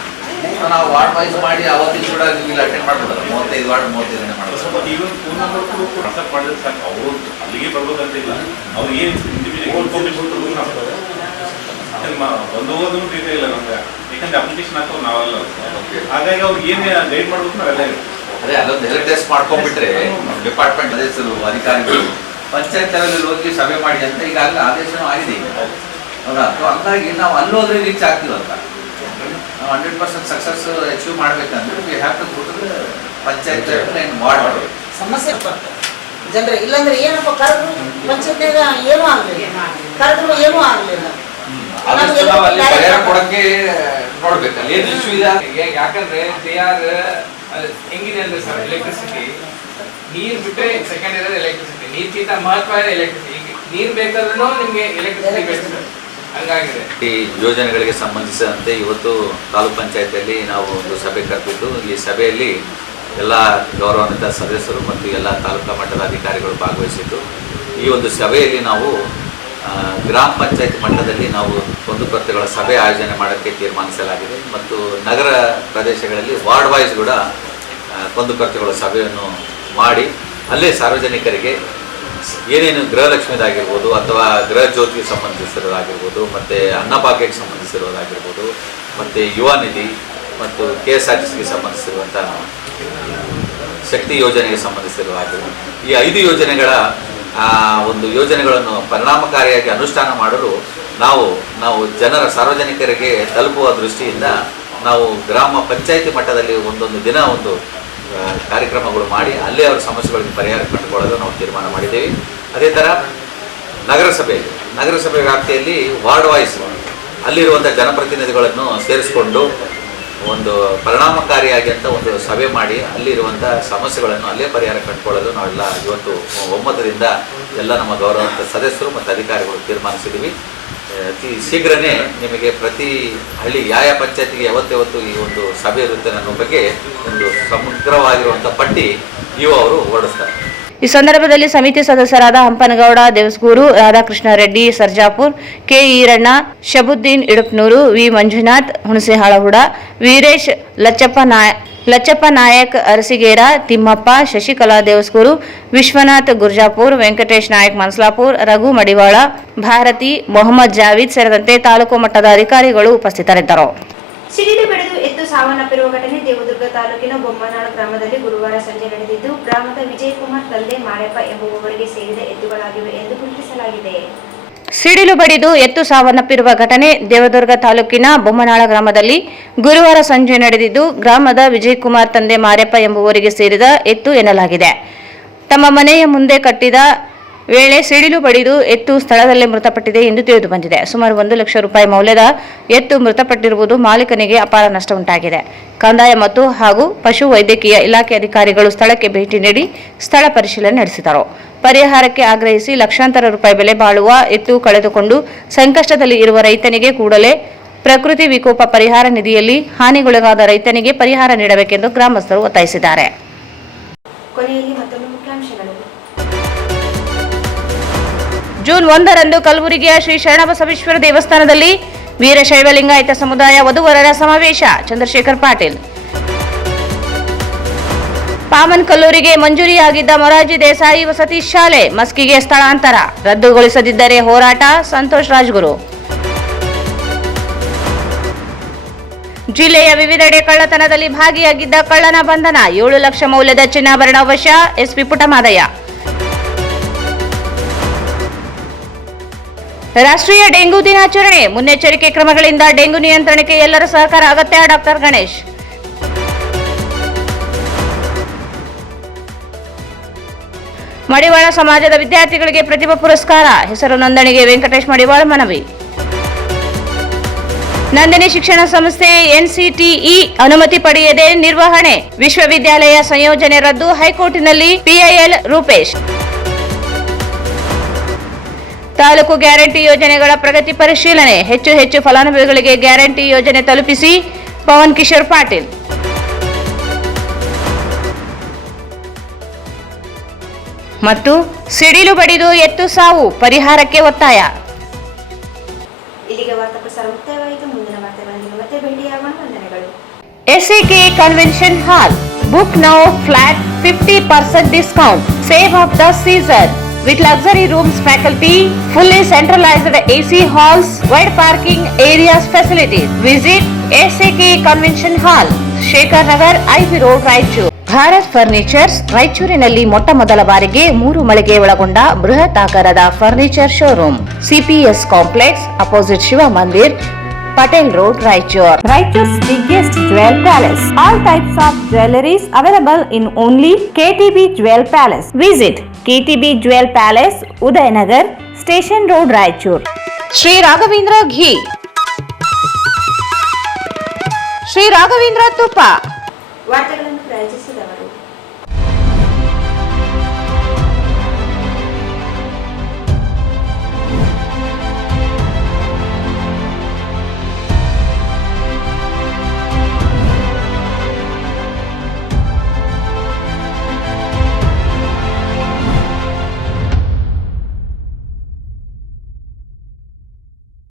ನಾವು ವಾರ್ಡ್ ವೈಸ್ ಮಾಡಿ ಅವತ್ತಿನ ಕೂಡ ನೀವು ಇಲ್ಲಿ ಅಟೆಂಡ್ ಮಾಡ್ಬೋದಲ್ಲ. 35 ವಾರ್ಡ್ 35 ಗಂಟೆ ಮಾಡ್ಬೋದು. ಅವರು ಅಲ್ಲಿಗೆ ಬರ್ಬೇಕಂತ ಇಲ್ಲ. ಅವ್ರು ಏನು ಒಂದು ಓದನ್ನು ಬೇಕಾ ಇಲ್ಲ ನಮ್ಗೆ, ಯಾಕಂದ್ರೆ ಅಪ್ಲಿಕೇಶನ್ ಹಾಕೋದು ನಾವಲ್ಲ. ಹಾಗಾಗಿ ಅವ್ರಿಗೆ ಏನು ಗೈಡ್ ಮಾಡ್ಬೇಕು ನಾವೆಲ್ಲ ಅದೇ ಅಲ್ಲೊಂದು ಹೆಲ್ತ್ ಟೆಸ್ಟ್ ಮಾಡ್ಕೊಂಡ್ಬಿಟ್ರೆ ಡಿಪಾರ್ಟ್ಮೆಂಟ್ ಸದಸ್ಯರು ಅಧಿಕಾರಿಗಳು ಪಂಚಾಯತ್ ಲೆವೆಲ್ ಹೋಗಿ ಸಭೆ ಮಾಡಿ ಅಂತ ಈಗಾಗಲೇ ಆದೇಶನೂ ಆಗಿದೆ ಈಗ. ಹೌದಾ? ಸೊ ಹಂಗಾಗಿ ನಾವು ಅಲ್ಲೋದ್ರೆ ರೀಚ್ ಆಗ್ತೀವಂತ ನಾವು 100% ಸಕ್ಸಸ್ ಅಚೀವ್ ಮಾಡ್ಬೇಕಂದ್ರೆ we have to go to panchayat level and ward level. ಸಮಸ್ಯೆ ಜನರೇ ಇಲ್ಲಾಂದ್ರೆ ಏನಪ್ಪ ಕರೆದ್ರು ಪಂಚಾಯತ್ನಾಗ ಏನೂ ಆಗಲಿಲ್ಲ, ಕರೆದ್ರು ಏನೂ ಆಗಲಿಲ್ಲ. ಅಲ್ಲಿ ಪರಿಹಾರ ಕೊಡಕ್ಕೆ ನೋಡ್ಬೇಕು ಅಲ್ಲಿ ಏನು ಇಶ್ಯೂ ಇದೆ. ಯಾಕಂದ್ರೆ ದೇ ಆರ್ ಹೆಂಗಿದೆ ಅಂದ್ರೆ ಸರ್, ಎಲೆಕ್ಟ್ರಿಸಿಟಿ ನೀರ್ ಬಿಟ್ರೆ ಸೆಕೆಂಡ್ ಇರೋದು ಎಲೆಕ್ಟ್ರಿಸಿಟಿ. ನೀರ್ಗಿಂತ ಮಹತ್ವ ಇದೆ ಎಲೆಕ್ಟ್ರಿಸಿಟಿ. ನೀರ್ ಬೇಕಾದ್ರೂ ನಿಮ್ಗೆ ಎಲೆಕ್ಟ್ರಿಸಿಟಿ ಬೇಕು. ಹಂಗಾಗಿದೆ. ಈ ಯೋಜನೆಗಳಿಗೆ ಸಂಬಂಧಿಸಿದಂತೆ ಇವತ್ತು ತಾಲೂಕ್ ಪಂಚಾಯತಿಯಲ್ಲಿ ನಾವು ಒಂದು ಸಭೆ ಕರೆದಿದ್ದು, ಈ ಸಭೆಯಲ್ಲಿ ಎಲ್ಲ ಗೌರವಾನ್ವಿತ ಸದಸ್ಯರು ಮತ್ತು ಎಲ್ಲ ತಾಲೂಕಾ ಮಟ್ಟದ ಅಧಿಕಾರಿಗಳು ಭಾಗವಹಿಸಿದ್ದು. ಈ ಒಂದು ಸಭೆಯಲ್ಲಿ ನಾವು ಗ್ರಾಮ ಪಂಚಾಯತ್ ಮಟ್ಟದಲ್ಲಿ ನಾವು ಕುಂದುಕೊರತೆಗಳ ಸಭೆ ಆಯೋಜನೆ ಮಾಡೋಕ್ಕೆ ತೀರ್ಮಾನಿಸಲಾಗಿದೆ ಮತ್ತು ನಗರ ಪ್ರದೇಶಗಳಲ್ಲಿ ವಾರ್ಡ್ ವೈಸ್ ಕೂಡ ಕುಂದುಕೊರತೆಗಳ ಸಭೆಯನ್ನು ಮಾಡಿ ಅಲ್ಲೇ ಸಾರ್ವಜನಿಕರಿಗೆ ಏನೇನು ಗೃಹಲಕ್ಷ್ಮಿದಾಗಿರ್ಬೋದು ಅಥವಾ ಗೃಹ ಜ್ಯೋತಿಗೆ ಸಂಬಂಧಿಸಿರೋದಾಗಿರ್ಬೋದು ಮತ್ತು ಅನ್ನಭಾಗ್ಯಕ್ಕೆ ಸಂಬಂಧಿಸಿರೋದಾಗಿರ್ಬೋದು ಮತ್ತು ಯುವ ನಿಧಿ ಮತ್ತು KSRTCಗೆ ಸಂಬಂಧಿಸಿರುವಂಥ ಶಕ್ತಿ ಯೋಜನೆಗೆ ಸಂಬಂಧಿಸಿರೋದಾಗಿರ್ಬೋದು ಈ 5 ಯೋಜನೆಗಳ ಒಂದು ಯೋಜನೆಗಳನ್ನು ಪರಿಣಾಮಕಾರಿಯಾಗಿ ಅನುಷ್ಠಾನ ಮಾಡಲು ನಾವು ಜನರ ಸಾರ್ವಜನಿಕರಿಗೆ ತಲುಪುವ ದೃಷ್ಟಿಯಿಂದ ನಾವು ಗ್ರಾಮ ಪಂಚಾಯಿತಿ ಮಟ್ಟದಲ್ಲಿ ಒಂದೊಂದು ದಿನ ಒಂದು ಕಾರ್ಯಕ್ರಮಗಳು ಮಾಡಿ ಅಲ್ಲೇ ಅವರ ಸಮಸ್ಯೆಗಳಿಗೆ ಪರಿಹಾರ ಕಂಡುಕೊಳ್ಳಲು ನಾವು ತೀರ್ಮಾನ ಮಾಡಿದ್ದೇವೆ. ಅದೇ ಥರ ನಗರಸಭೆ ವ್ಯಾಪ್ತಿಯಲ್ಲಿ ವಾರ್ಡ್ ವೈಸ್ ಅಲ್ಲಿರುವಂಥ ಜನಪ್ರತಿನಿಧಿಗಳನ್ನು ಸೇರಿಸಿಕೊಂಡು ಒಂದು ಪರಿಣಾಮಕಾರಿಯಾಗಿ ಅಂತ ಒಂದು ಸಭೆ ಮಾಡಿ ಅಲ್ಲಿರುವಂಥ ಸಮಸ್ಯೆಗಳನ್ನು ಅಲ್ಲೇ ಪರಿಹಾರ ಕಂಡುಕೊಳ್ಳಲು ನಾವೆಲ್ಲ ಇವತ್ತು ಒಮ್ಮತದಿಂದ ಎಲ್ಲ ನಮ್ಮ ಗೌರವಾನ್ವಿತ ಸದಸ್ಯರು ಮತ್ತು ಅಧಿಕಾರಿಗಳು ತೀರ್ಮಾನಿಸಿದ್ದೀವಿ. ಅತಿ ಶೀಘ್ರವೇ ನಿಮಗೆ ಪ್ರತಿ ಹಳ್ಳಿ ಯಾವ ಪಂಚಾಯತಿಗೆ ಯಾವತ್ತು ಈ ಒಂದು ಸಭೆ ಇರುತ್ತೆ ಅನ್ನೋ ಬಗ್ಗೆ ಒಂದು ಸಮಗ್ರವಾಗಿರುವಂಥ ಪಟ್ಟಿ ಅವರು ಹೊರಡಿಸ್ತಾರೆ. ಈ ಸಂದರ್ಭದಲ್ಲಿ ಸಮಿತಿ ಸದಸ್ಯರಾದ ಹಂಪನಗೌಡ ದೇವಸ್ಗೂರು, ರಾಧಾಕೃಷ್ಣ ರೆಡ್ಡಿ ಸರ್ಜಾಪುರ್, ಕೆ ಈರಣ್ಣ, ಶಬುದ್ದೀನ್ ಇಡುಪ್ನೂರು, ವಿ ಮಂಜುನಾಥ್ ಹುಣಸೆಹಾಳಹುಡ, ವೀರೇಶ್ ಲಚ್ಚಪ್ಪ ನಾಯಕ್ ಅರಸಿಗೇರ, ತಿಮ್ಮಪ್ಪ, ಶಶಿಕಲಾ ದೇವಸ್ಗೂರು, ವಿಶ್ವನಾಥ್ ಗುರ್ಜಾಪುರ್, ವೆಂಕಟೇಶ್ ನಾಯಕ್ ಮನ್ಸ್ಲಾಪುರ್, ರಘು ಮಡಿವಾಳ, ಭಾರತಿ, ಮೊಹಮ್ಮದ್ ಜಾವೀದ್ ಸೇರಿದಂತೆ ತಾಲೂಕು ಮಟ್ಟದ ಅಧಿಕಾರಿಗಳು ಉಪಸ್ಥಿತರಿದ್ದರು. ಸಿಡಿಲು ಬಡಿದು ಎತ್ತು ಸಾವನ್ನಪ್ಪಿರುವ ಘಟನೆ ದೇವದುರ್ಗ ತಾಲೂಕಿನ ಬೊಮ್ಮನಾಳ ಗ್ರಾಮದಲ್ಲಿ ಗುರುವಾರ ಸಂಜೆ ನಡೆದಿದ್ದು, ಗ್ರಾಮದ ವಿಜಯಕುಮಾರ್ ತಂದೆ ಮಾರೆಪ್ಪ ಎಂಬುವವರಿಗೆ ಸೇರಿದ ಎತ್ತುಗಳಾಗಿವೆ ಎಂದು ಗುರುತಿಸಲಾಗಿದೆ. ಸಿಡಿಲು ಬಡಿದು ಎತ್ತು ಸಾವನ್ನಪ್ಪಿರುವ ಘಟನೆ ದೇವದುರ್ಗ ತಾಲೂಕಿನ ಬೊಮ್ಮನಾಳ ಗ್ರಾಮದಲ್ಲಿ ಗುರುವಾರ ಸಂಜೆ ನಡೆದಿದ್ದು, ಗ್ರಾಮದ ವಿಜಯಕುಮಾರ್ ತಂದೆ ಮಾರೆಪ್ಪ ಎಂಬುವರಿಗೆ ಸೇರಿದ ಎತ್ತು ಎನ್ನಲಾಗಿದೆ. ತಮ್ಮ ಮನೆಯ ಮುಂದೆ ಕಟ್ಟಿದ ವೇಳೆ ಸಿಡಿಲು ಬಡಿದು ಎತ್ತು ಸ್ಥಳದಲ್ಲೇ ಮೃತಪಟ್ಟಿದೆ ಎಂದು ತಿಳಿದು ಬಂದಿದೆ. ಸುಮಾರು 1 ಲಕ್ಷ ರೂಪಾಯಿ ಮೌಲ್ಯದ ಎತ್ತು ಮೃತಪಟ್ಟಿರುವುದು ಮಾಲೀಕನಿಗೆ ಅಪಾರ ನಷ್ಟ ಉಂಟಾಗಿದೆ. ಕಂದಾಯ ಮತ್ತು ಹಾಗೂ ಪಶು ವೈದ್ಯಕೀಯ ಇಲಾಖೆ ಅಧಿಕಾರಿಗಳು ಸ್ಥಳಕ್ಕೆ ಭೇಟಿ ನೀಡಿ ಸ್ಥಳ ಪರಿಶೀಲನೆ ನಡೆಸಿದರು. ಪರಿಹಾರಕ್ಕೆ ಆಗ್ರಹಿಸಿ ಲಕ್ಷಾಂತರ ರೂಪಾಯಿ ಬೆಲೆ ಬಾಳುವ ಎತ್ತು ಕಳೆದುಕೊಂಡು ಸಂಕಷ್ಟದಲ್ಲಿ ಇರುವ ರೈತನಿಗೆ ಕೂಡಲೇ ಪ್ರಕೃತಿ ವಿಕೋಪ ಪರಿಹಾರ ನಿಧಿಯಲ್ಲಿ ಹಾನಿಗೊಳಗಾದ ರೈತನಿಗೆ ಪರಿಹಾರ ನೀಡಬೇಕೆಂದು ಗ್ರಾಮಸ್ಥರು ಒತ್ತಾಯಿಸಿದ್ದಾರೆ. ಕೊನೆಯಲ್ಲಿ ಮತ್ತೊಮ್ಮೆ ಮುಖ್ಯಾಂಶಗಳು. ಜೂನ್ 1ರಂದು ಕಲಬುರಗಿಯ ಶ್ರೀ ಶರಣಬಸವೇಶ್ವರ ದೇವಸ್ಥಾನದಲ್ಲಿ ವೀರಶೈವ ಲಿಂಗಾಯತ ಸಮುದಾಯ ವಧುವರರ ಸಮಾವೇಶ. ಚಂದ್ರಶೇಖರ್ ಪಾಟೀಲ್. ಪಾಮನ್ಕಲ್ಲೂರಿಗೆ ಮಂಜೂರಿಯಾಗಿದ್ದ ಮೊರಾರ್ಜಿ ದೇಸಾಯಿ ವಸತಿ ಶಾಲೆ ಮಸ್ಕಿಗೆ ಸ್ಥಳಾಂತರ ರದ್ದುಗೊಳಿಸದಿದ್ದರೆ ಹೋರಾಟ. ಸಂತೋಷ್ ರಾಜ್ಗುರು. ಜಿಲ್ಲೆಯ ವಿವಿಧೆಡೆ ಕಳ್ಳತನದಲ್ಲಿ ಭಾಗಿಯಾಗಿದ್ದ ಕಳ್ಳನ ಬಂಧನ. 7 ಲಕ್ಷ ಮೌಲ್ಯದ ಚಿನ್ನಾಭರಣ ವಶ. ಎಸ್ಪಿ ಪುಟ್ಟಮಾದಯ್ಯ. ರಾಷ್ಟ್ರೀಯ ಡೆಂಗು ದಿನಾಚರಣೆ. ಮುನ್ನೆಚ್ಚರಿಕೆ ಕ್ರಮಗಳಿಂದ ಡೆಂಗು ನಿಯಂತ್ರಣಕ್ಕೆ ಎಲ್ಲರ ಸಹಕಾರ ಅಗತ್ಯ. ಡಾಕ್ಟರ್ ಗಣೇಶ್. ಮಡಿವಾಳ ಸಮಾಜದ ವಿದ್ಯಾರ್ಥಿಗಳಿಗೆ ಪ್ರತಿಭಾ ಪುರಸ್ಕಾರ. ಹೆಸರು ನೋಂದಣಿಗೆ ವೆಂಕಟೇಶ್ ಮಡಿವಾಳ ಮನವಿ. ನಂದಿನಿ ಶಿಕ್ಷಣ ಸಂಸ್ಥೆ NCTE ಅನುಮತಿ ಪಡೆಯದೆ ನಿರ್ವಹಣೆ. ವಿಶ್ವವಿದ್ಯಾಲಯ ಸಂಯೋಜನೆ ರದ್ದು. ಹೈಕೋರ್ಟಿನಲ್ಲಿ PIL ರೂಪೇಶ್. ತಾಲೂಕು ಗ್ಯಾರಂಟಿ ಯೋಜನೆಗಳ ಪ್ರಗತಿ ಪರಿಶೀಲನೆ. ಹೆಚ್ಚು ಫಲಾನುಭವಿಗಳಿಗೆ ಗ್ಯಾರಂಟಿ ಯೋಜನೆ ತಲುಪಿಸಿ ಪವನ್ ಕಿಶೋರ್ ಪಾಟೀಲ್. ಮತ್ತು ಸಿಡಿಲು ಬಡಿದು ಎತ್ತು ಸಾವು ಪರಿಹಾರಕ್ಕೆ ಒತ್ತಾಯ. ಇಲ್ಲಿಗೆ ವಾರ್ತಾ ಪ್ರಸಾರ ಮುಕ್ತಾಯವಾಯಿತು. ಮುಂದಿನ ವಾರ್ತೆಗಳೊಂದಿಗೆ ಮತ್ತೆ ಭೇಟಿಯಾಗೋಣ. ವಂದನೆಗಳು. SAK Convention Hall. Book now flat 50% discount. Save of the season. With luxury rooms, faculty, fully centralized AC halls, wide parking areas facilities. Visit SAK Convention Hall, Shekhar Nagar, IV Road, Raichur. Bharat furnitures ರಾಯಚೂರಿನಲ್ಲಿ ಮೊಟ್ಟ ಮೊದಲ ಬಾರಿಗೆ 3 ಮಳಿಗೆ ಒಳಗೊಂಡ ಬೃಹತ್ ಆಕಾರದ furniture showroom. CPS complex opposite Shiva Mandir, Patel Road, Raichur. Raichur's biggest jewel palace. All types of jewelries available in only KTB Jewel Palace. Visit KTB Jewel Palace, Udayanagar, Station Road, Raichur. Shri Raghavendra ghee, Shri Raghavendra ತುಪ್ಪ. ವಾರ್ತೆಗಳನ್ನು ಪ್ರಾಯೋಜಿಸಿ